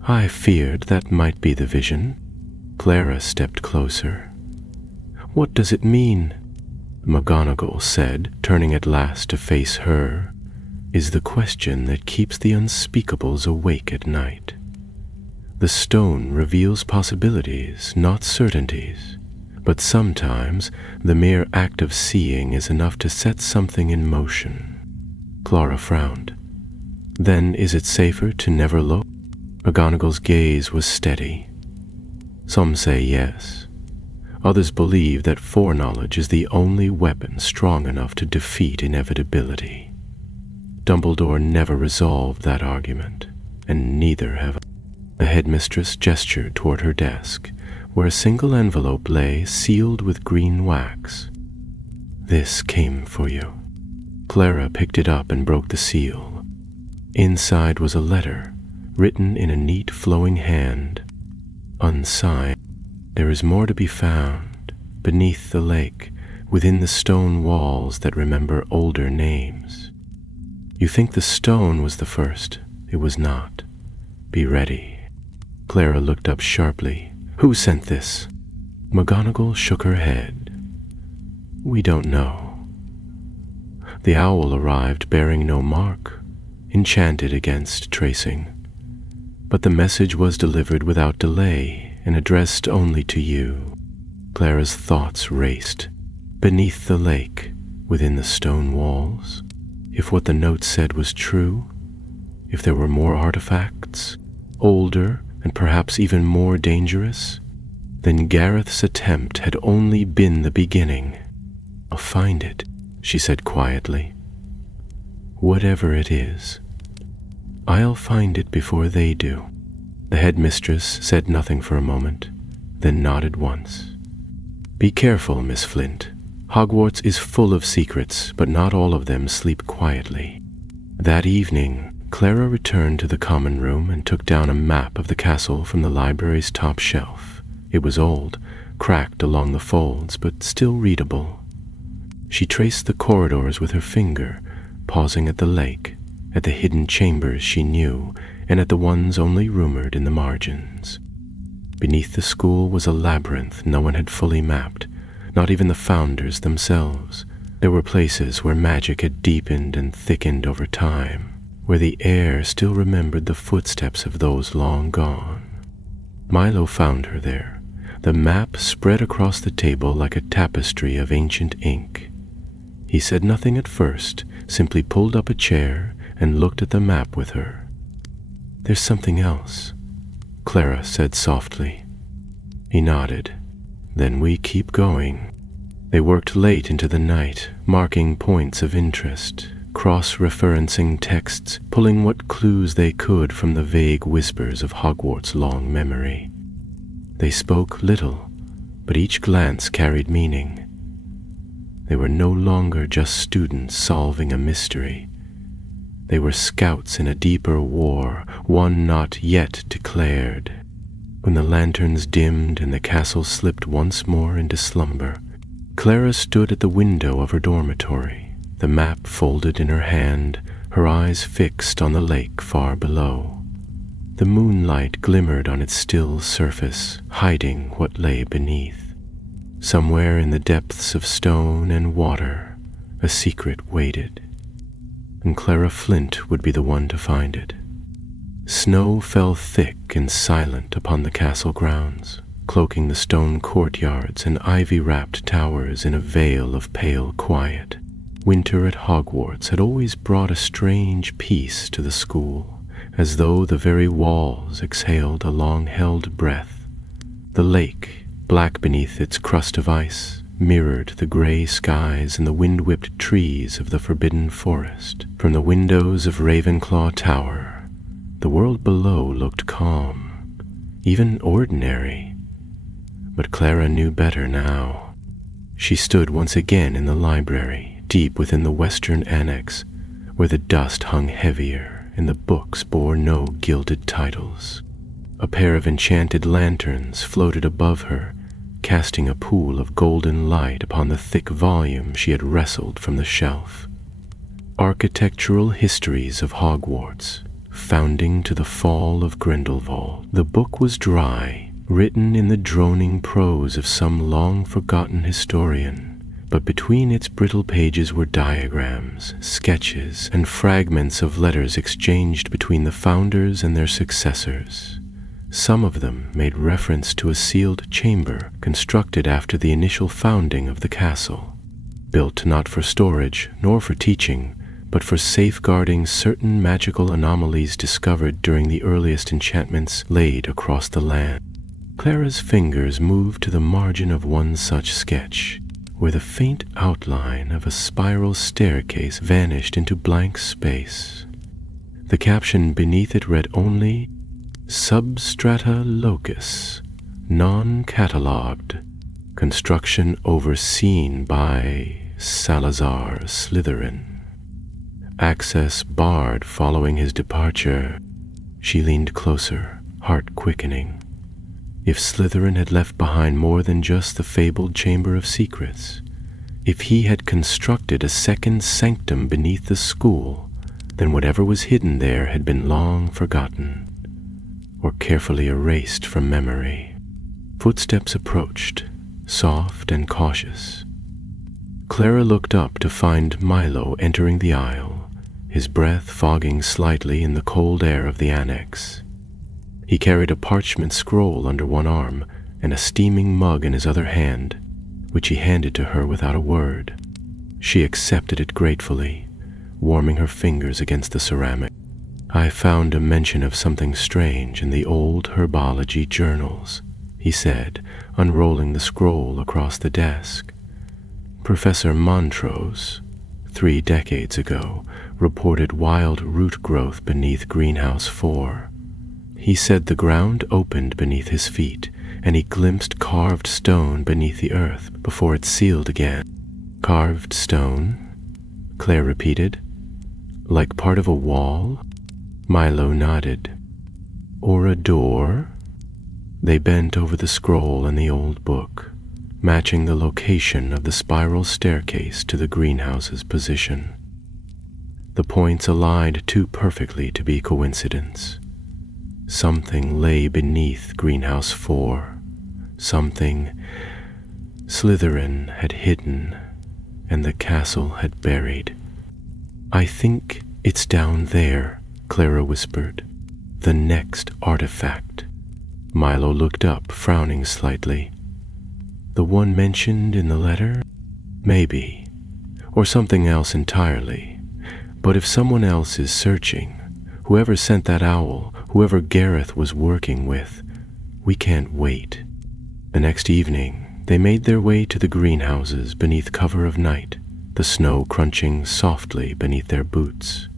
"I feared that might be the vision." Clara stepped closer. "What does it mean?" McGonagall said, turning at last to face her, "is the question that keeps the unspeakables awake at night. The stone reveals possibilities, not certainties, but sometimes the mere act of seeing is enough to set something in motion." Clara frowned. "Then is it safer to never look?" McGonagall's gaze was steady. "Some say yes. Others believe that foreknowledge is the only weapon strong enough to defeat inevitability. Dumbledore never resolved that argument, and neither have I." The headmistress gestured toward her desk, where a single envelope lay sealed with green wax. "This came for you." Clara picked it up and broke the seal. Inside was a letter, written in a neat flowing hand, unsigned. "There is more to be found, beneath the lake, within the stone walls that remember older names. You think the stone was the first. It was not. Be ready." Clara looked up sharply. "Who sent this?" McGonagall shook her head. "We don't know. The owl arrived bearing no mark, enchanted against tracing. But the message was delivered without delay and addressed only to you." Clara's thoughts raced. Beneath the lake, within the stone walls? If what the note said was true, if there were more artifacts, older and perhaps even more dangerous, then Gareth's attempt had only been the beginning. "I'll find it," she said quietly. "Whatever it is, I'll find it before they do." The headmistress said nothing for a moment, then nodded once. "Be careful, Miss Flint. Hogwarts is full of secrets, but not all of them sleep quietly." That evening, Clara returned to the common room and took down a map of the castle from the library's top shelf. It was old, cracked along the folds, but still readable. She traced the corridors with her finger, pausing at the lake, at the hidden chambers she knew, and at the ones only rumored in the margins. Beneath the school was a labyrinth no one had fully mapped, not even the founders themselves. There were places where magic had deepened and thickened over time, where the air still remembered the footsteps of those long gone. Milo found her there, the map spread across the table like a tapestry of ancient ink. He said nothing at first, simply pulled up a chair and looked at the map with her. "There's something else," Clara said softly. He nodded. "Then we keep going." They worked late into the night, marking points of interest, cross-referencing texts, pulling what clues they could from the vague whispers of Hogwarts' long memory. They spoke little, but each glance carried meaning. They were no longer just students solving a mystery. They were scouts in a deeper war, one not yet declared. When the lanterns dimmed and the castle slipped once more into slumber, Clara stood at the window of her dormitory, the map folded in her hand, her eyes fixed on the lake far below. The moonlight glimmered on its still surface, hiding what lay beneath. Somewhere in the depths of stone and water, a secret waited, and Clara Flint would be the one to find it. Snow fell thick and silent upon the castle grounds, cloaking the stone courtyards and ivy-wrapped towers in a veil of pale quiet. Winter at Hogwarts had always brought a strange peace to the school, as though the very walls exhaled a long-held breath. The lake, black beneath its crust of ice, mirrored the gray skies and the wind-whipped trees of the forbidden forest. From the windows of Ravenclaw Tower, the world below looked calm, even ordinary. But Clara knew better now. She stood once again in the library, deep within the western annex, where the dust hung heavier and the books bore no gilded titles. A pair of enchanted lanterns floated above her, casting a pool of golden light upon the thick volume she had wrestled from the shelf. Architectural Histories of Hogwarts, Founding to the Fall of Grindelwald. The book was dry, written in the droning prose of some long-forgotten historian, but between its brittle pages were diagrams, sketches, and fragments of letters exchanged between the founders and their successors. Some of them made reference to a sealed chamber constructed after the initial founding of the castle, built not for storage nor for teaching, but for safeguarding certain magical anomalies discovered during the earliest enchantments laid across the land. Clara's fingers moved to the margin of one such sketch, where the faint outline of a spiral staircase vanished into blank space. The caption beneath it read only, "Substrata Locus, non-catalogued, construction overseen by Salazar Slytherin. Access barred following his departure." She leaned closer, heart quickening. If Slytherin had left behind more than just the fabled Chamber of Secrets, if he had constructed a second sanctum beneath the school, then whatever was hidden there had been long forgotten, or carefully erased from memory. Footsteps approached, soft and cautious. Clara looked up to find Milo entering the aisle, his breath fogging slightly in the cold air of the annex. He carried a parchment scroll under one arm and a steaming mug in his other hand, which he handed to her without a word. She accepted it gratefully, warming her fingers against the ceramic. "I found a mention of something strange in the old herbology journals," he said, unrolling the scroll across the desk. "Professor Montrose, 3 decades ago, reported wild root growth beneath Greenhouse 4. He said the ground opened beneath his feet, and he glimpsed carved stone beneath the earth before it sealed again." "Carved stone?" Claire repeated. "Like part of a wall?" Milo nodded. "Or a door?" They bent over the scroll in the old book, matching the location of the spiral staircase to the greenhouse's position. The points aligned too perfectly to be coincidence. Something lay beneath Greenhouse 4. Something Slytherin had hidden and the castle had buried. "I think it's down there," Clara whispered. "The next artifact." Milo looked up, frowning slightly. "The one mentioned in the letter? Maybe. Or something else entirely. But if someone else is searching, whoever sent that owl, whoever Gareth was working with, we can't wait." The next evening, they made their way to the greenhouses beneath cover of night, the snow crunching softly beneath their boots.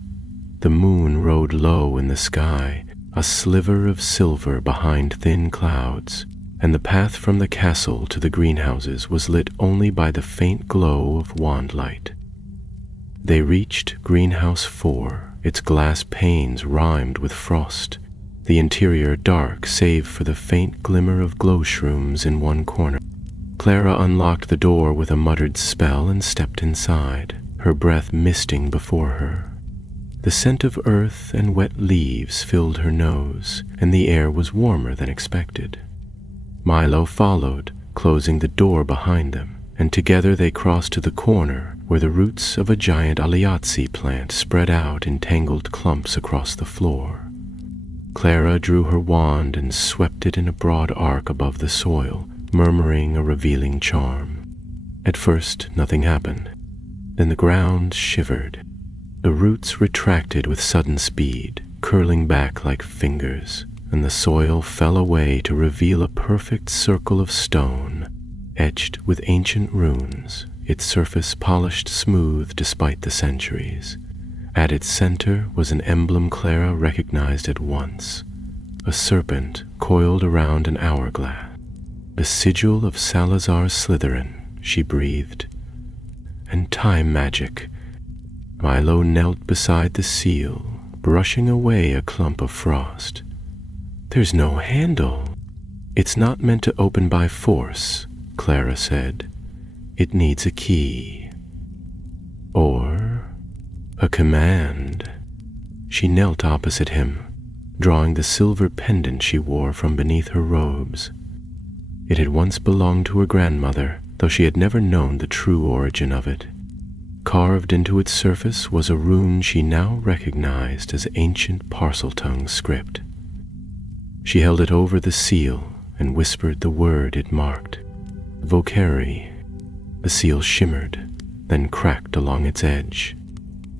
The moon rode low in the sky, a sliver of silver behind thin clouds, and the path from the castle to the greenhouses was lit only by the faint glow of wand light. They reached Greenhouse 4, its glass panes rimed with frost, the interior dark save for the faint glimmer of glow shrooms in one corner. Clara unlocked the door with a muttered spell and stepped inside, her breath misting before her. The scent of earth and wet leaves filled her nose, and the air was warmer than expected. Milo followed, closing the door behind them, and together they crossed to the corner where the roots of a giant Aliatsi plant spread out in tangled clumps across the floor. Clara drew her wand and swept it in a broad arc above the soil, murmuring a revealing charm. At first, nothing happened. Then the ground shivered. The roots retracted with sudden speed, curling back like fingers, and the soil fell away to reveal a perfect circle of stone, etched with ancient runes, its surface polished smooth despite the centuries. At its center was an emblem Clara recognized at once, a serpent coiled around an hourglass. "A sigil of Salazar Slytherin," she breathed. "And time magic." Milo knelt beside the seal, brushing away a clump of frost. "There's no handle." "It's not meant to open by force," Clara said. "It needs a key. Or a command." She knelt opposite him, drawing the silver pendant she wore from beneath her robes. It had once belonged to her grandmother, though she had never known the true origin of it. Carved into its surface was a rune she now recognized as ancient Parseltongue script. She held it over the seal and whispered the word it marked. "Vocari." The seal shimmered, then cracked along its edge.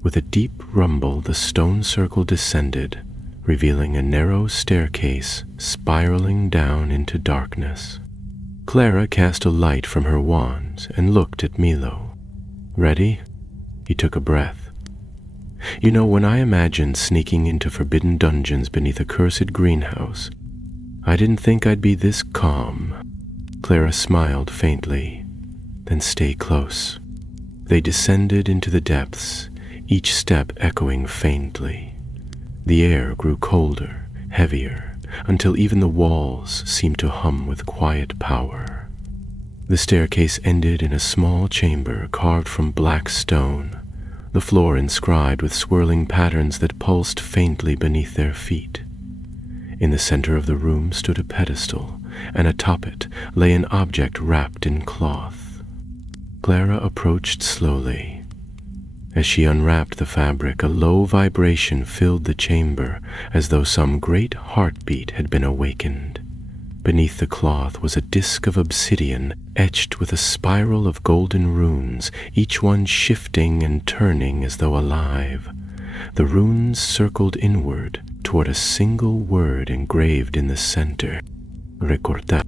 With a deep rumble, the stone circle descended, revealing a narrow staircase spiraling down into darkness. Clara cast a light from her wand and looked at Milo. "Ready?" He took a breath. "You know, when I imagined sneaking into forbidden dungeons beneath a cursed greenhouse, I didn't think I'd be this calm." Clara smiled faintly. "Then stay close." They descended into the depths, each step echoing faintly. The air grew colder, heavier, until even the walls seemed to hum with quiet power. The staircase ended in a small chamber carved from black stone, the floor inscribed with swirling patterns that pulsed faintly beneath their feet. In the center of the room stood a pedestal, and atop it lay an object wrapped in cloth. Clara approached slowly. As she unwrapped the fabric, a low vibration filled the chamber, as though some great heartbeat had been awakened. Beneath the cloth was a disk of obsidian, etched with a spiral of golden runes, each one shifting and turning as though alive. The runes circled inward toward a single word engraved in the center. "Recordar."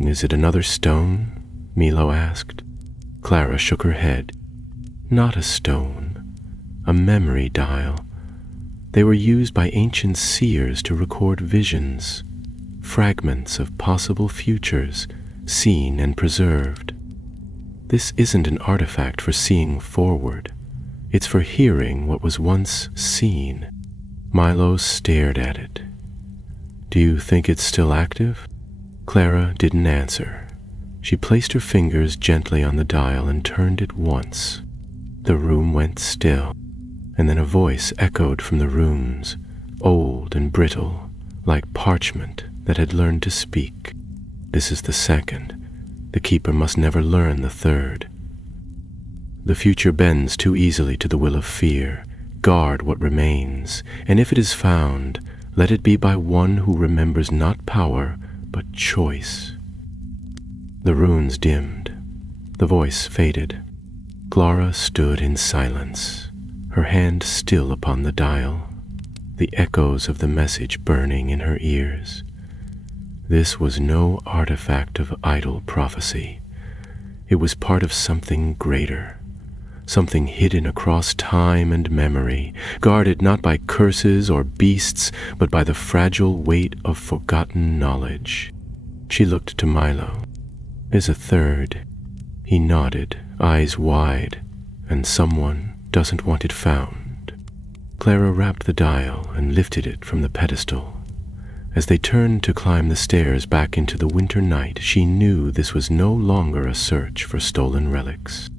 "Is it another stone?" Milo asked. Clara shook her head. "Not a stone, a memory dial. They were used by ancient seers to record visions, fragments of possible futures, seen and preserved. This isn't an artifact for seeing forward. It's for hearing what was once seen." Milo stared at it. "Do you think it's still active?" Clara didn't answer. She placed her fingers gently on the dial and turned it once. The room went still, and then a voice echoed from the runes, old and brittle, like parchment that had learned to speak. This is the second. The keeper must never learn the third. The future bends too easily to the will of fear. Guard what remains, and if it is found, let it be by one who remembers not power, but choice. The runes dimmed. The voice faded. Clara stood in silence, her hand still upon the dial, the echoes of the message burning in her ears. This was no artifact of idle prophecy. It was part of something greater, something hidden across time and memory, guarded not by curses or beasts, but by the fragile weight of forgotten knowledge. She looked to Milo. "Is a third." He nodded, eyes wide, "and someone doesn't want it found." Clara rapped the dial and lifted it from the pedestal. As they turned to climb the stairs back into the winter night, she knew this was no longer a search for stolen relics.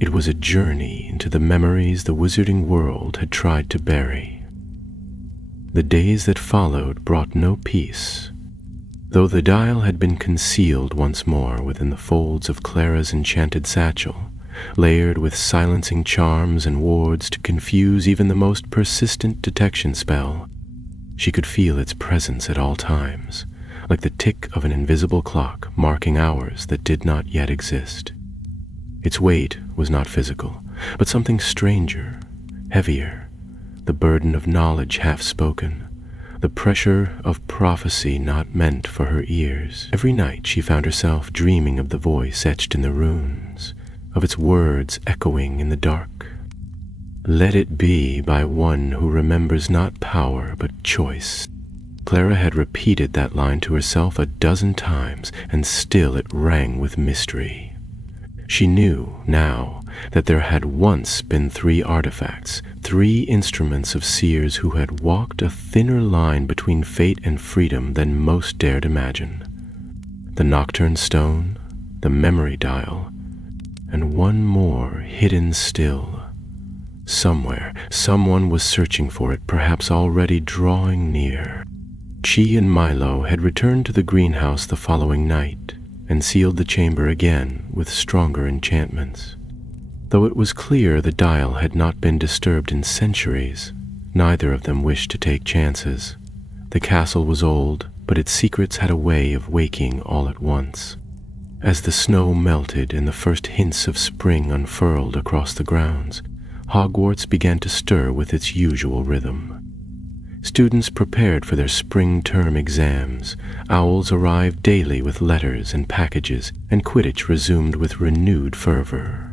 It was a journey into the memories the wizarding world had tried to bury. The days that followed brought no peace. Though the dial had been concealed once more within the folds of Clara's enchanted satchel, layered with silencing charms and wards to confuse even the most persistent detection spell, she could feel its presence at all times, like the tick of an invisible clock marking hours that did not yet exist. Its weight was not physical, but something stranger, heavier, the burden of knowledge half-spoken, the pressure of prophecy not meant for her ears. Every night she found herself dreaming of the voice etched in the runes, of its words echoing in the dark. "Let it be by one who remembers not power but choice." Clara had repeated that line to herself a dozen times, and still it rang with mystery. She knew now that there had once been 3 artifacts, 3 instruments of seers who had walked a thinner line between fate and freedom than most dared imagine. The Nocturne Stone, the Memory Dial, and one more hidden still. Somewhere, someone was searching for it, perhaps already drawing near. She and Milo had returned to the greenhouse the following night, and sealed the chamber again with stronger enchantments. Though it was clear the dial had not been disturbed in centuries, neither of them wished to take chances. The castle was old, but its secrets had a way of waking all at once. As the snow melted and the first hints of spring unfurled across the grounds, Hogwarts began to stir with its usual rhythm. Students prepared for their spring term exams, owls arrived daily with letters and packages, and Quidditch resumed with renewed fervor.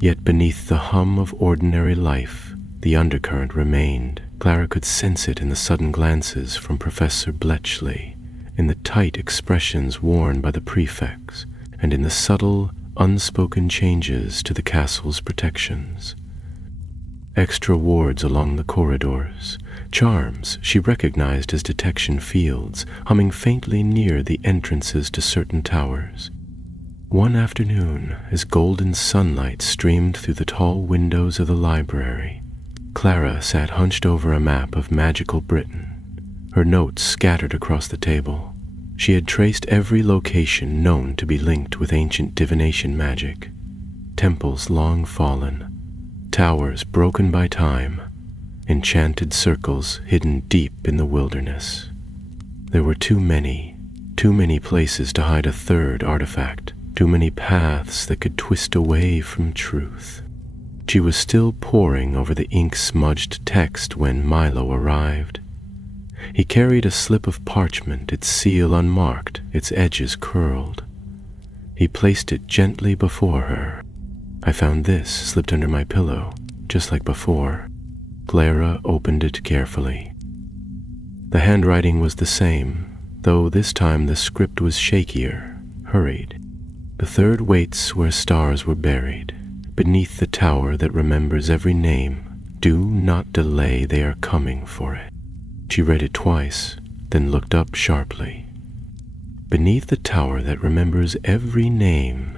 Yet beneath the hum of ordinary life, the undercurrent remained. Clara could sense it in the sudden glances from Professor Bletchley, in the tight expressions worn by the prefects, and in the subtle, unspoken changes to the castle's protections. Extra wards along the corridors, charms she recognized as detection fields, humming faintly near the entrances to certain towers. One afternoon, as golden sunlight streamed through the tall windows of the library, Clara sat hunched over a map of magical Britain, her notes scattered across the table. She had traced every location known to be linked with ancient divination magic, temples long fallen, towers broken by time, enchanted circles hidden deep in the wilderness. There were too many places to hide a third artifact, too many paths that could twist away from truth. She was still poring over the ink-smudged text when Milo arrived. He carried a slip of parchment, its seal unmarked, its edges curled. He placed it gently before her. "I found this slipped under my pillow, just like before." Clara opened it carefully. The handwriting was the same, though this time the script was shakier, hurried. "The third waits where stars were buried, beneath the tower that remembers every name. Do not delay, they are coming for it." She read it twice, then looked up sharply. "Beneath the tower that remembers every name.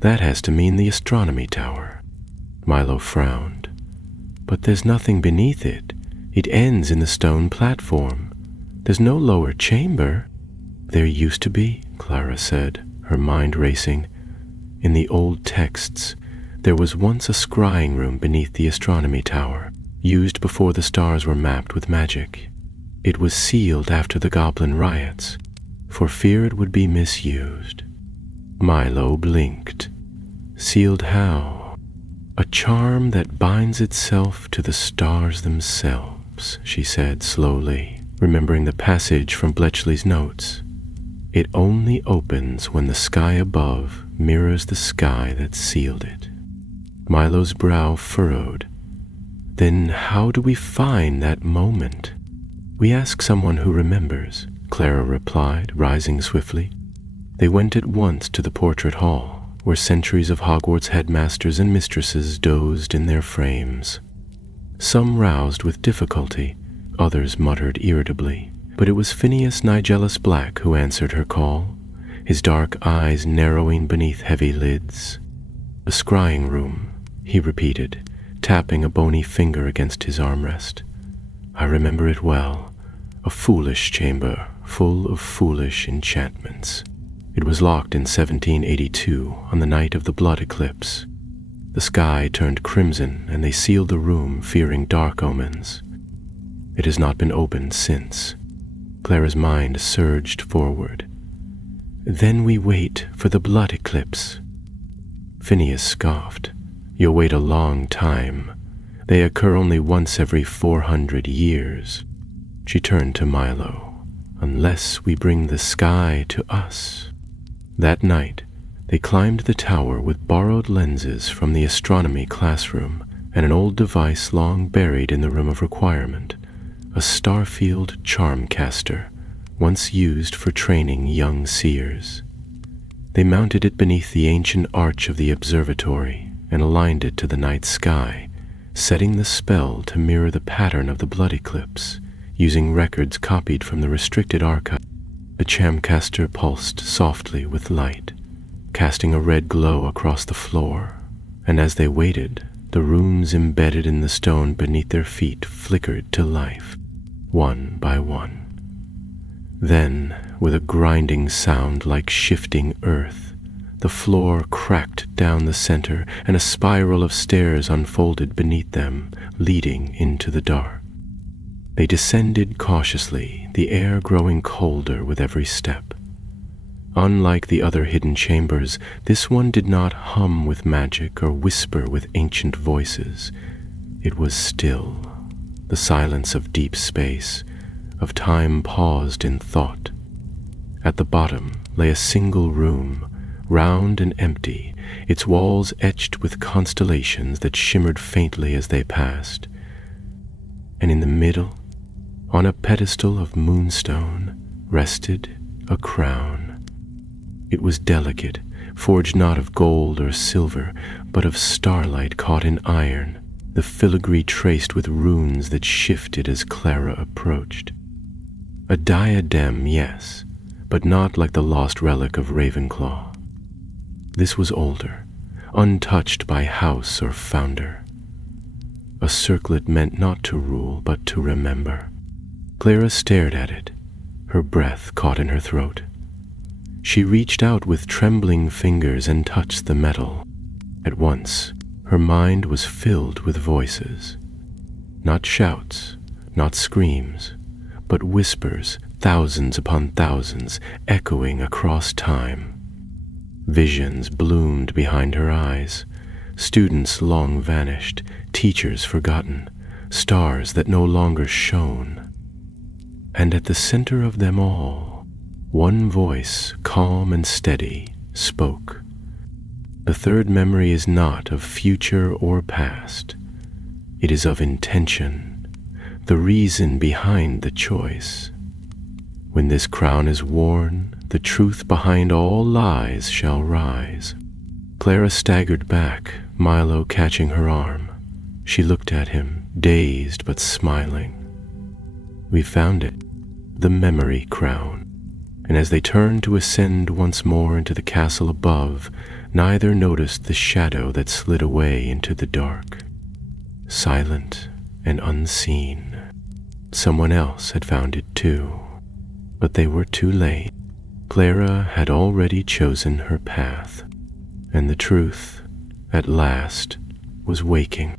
That has to mean the astronomy tower." Milo frowned. "But there's nothing beneath it. It ends in the stone platform." There's no lower chamber." "There used to be," Clara said, her mind racing. "In the old texts, there was once a scrying room beneath the astronomy tower, used before the stars were mapped with magic. It was sealed after the Goblin riots, for fear it would be misused." Milo blinked. "Sealed how?" "A charm that binds itself to the stars themselves," she said slowly, remembering the passage from Bletchley's notes. "It only opens when the sky above mirrors the sky that sealed it." Milo's brow furrowed. "Then how do we find that moment?" "We ask someone who remembers," Clara replied, rising swiftly. They went at once to the portrait hall, where centuries of Hogwarts headmasters and mistresses dozed in their frames. Some roused with difficulty, others muttered irritably, but it was Phineas Nigellus Black who answered her call, his dark eyes narrowing beneath heavy lids. "A scrying room," he repeated, tapping a bony finger against his armrest. "I remember it well. A foolish chamber, full of foolish enchantments. It was locked in 1782 on the night of the blood eclipse. The sky turned crimson and they sealed the room, fearing dark omens. It has not been opened since." Clara's mind surged forward. "Then we wait for the blood eclipse." Phineas scoffed. "You'll wait a long time. They occur only once every 400 years. She turned to Milo. "Unless we bring the sky to us." That night, they climbed the tower with borrowed lenses from the astronomy classroom and an old device long buried in the room of requirement, a Starfield charmcaster, once used for training young seers. They mounted it beneath the ancient arch of the observatory and aligned it to the night sky, setting the spell to mirror the pattern of the blood eclipse, using records copied from the restricted archive. The charmcaster pulsed softly with light, casting a red glow across the floor, and as they waited, the runes embedded in the stone beneath their feet flickered to life, one by one. Then, with a grinding sound like shifting earth, the floor cracked down the center and a spiral of stairs unfolded beneath them, leading into the dark. They descended cautiously, the air growing colder with every step. Unlike the other hidden chambers, this one did not hum with magic or whisper with ancient voices. It was still, the silence of deep space, of time paused in thought. At the bottom lay a single room, round and empty, its walls etched with constellations that shimmered faintly as they passed. And in the middle, on a pedestal of moonstone, rested a crown. It was delicate, forged not of gold or silver, but of starlight caught in iron, the filigree traced with runes that shifted as Clara approached. A diadem, yes, but not like the lost relic of Ravenclaw. This was older, untouched by house or founder. A circlet meant not to rule, but to remember. Clara stared at it, her breath caught in her throat. She reached out with trembling fingers and touched the metal. At once, her mind was filled with voices. Not shouts, not screams, but whispers, thousands upon thousands, echoing across time. Visions bloomed behind her eyes, students long vanished, teachers forgotten, stars that no longer shone. And at the center of them all, one voice, calm and steady, spoke. The third memory is not of future or past. It is of intention, the reason behind the choice. When this crown is worn, the truth behind all lies shall rise. Clara staggered back, Milo catching her arm. She looked at him, dazed but smiling. We found it, the memory crown, and as they turned to ascend once more into the castle above, neither noticed the shadow that slid away into the dark. Silent and unseen, someone else had found it too. But they were too late. Clara had already chosen her path, and the truth, at last, was waking.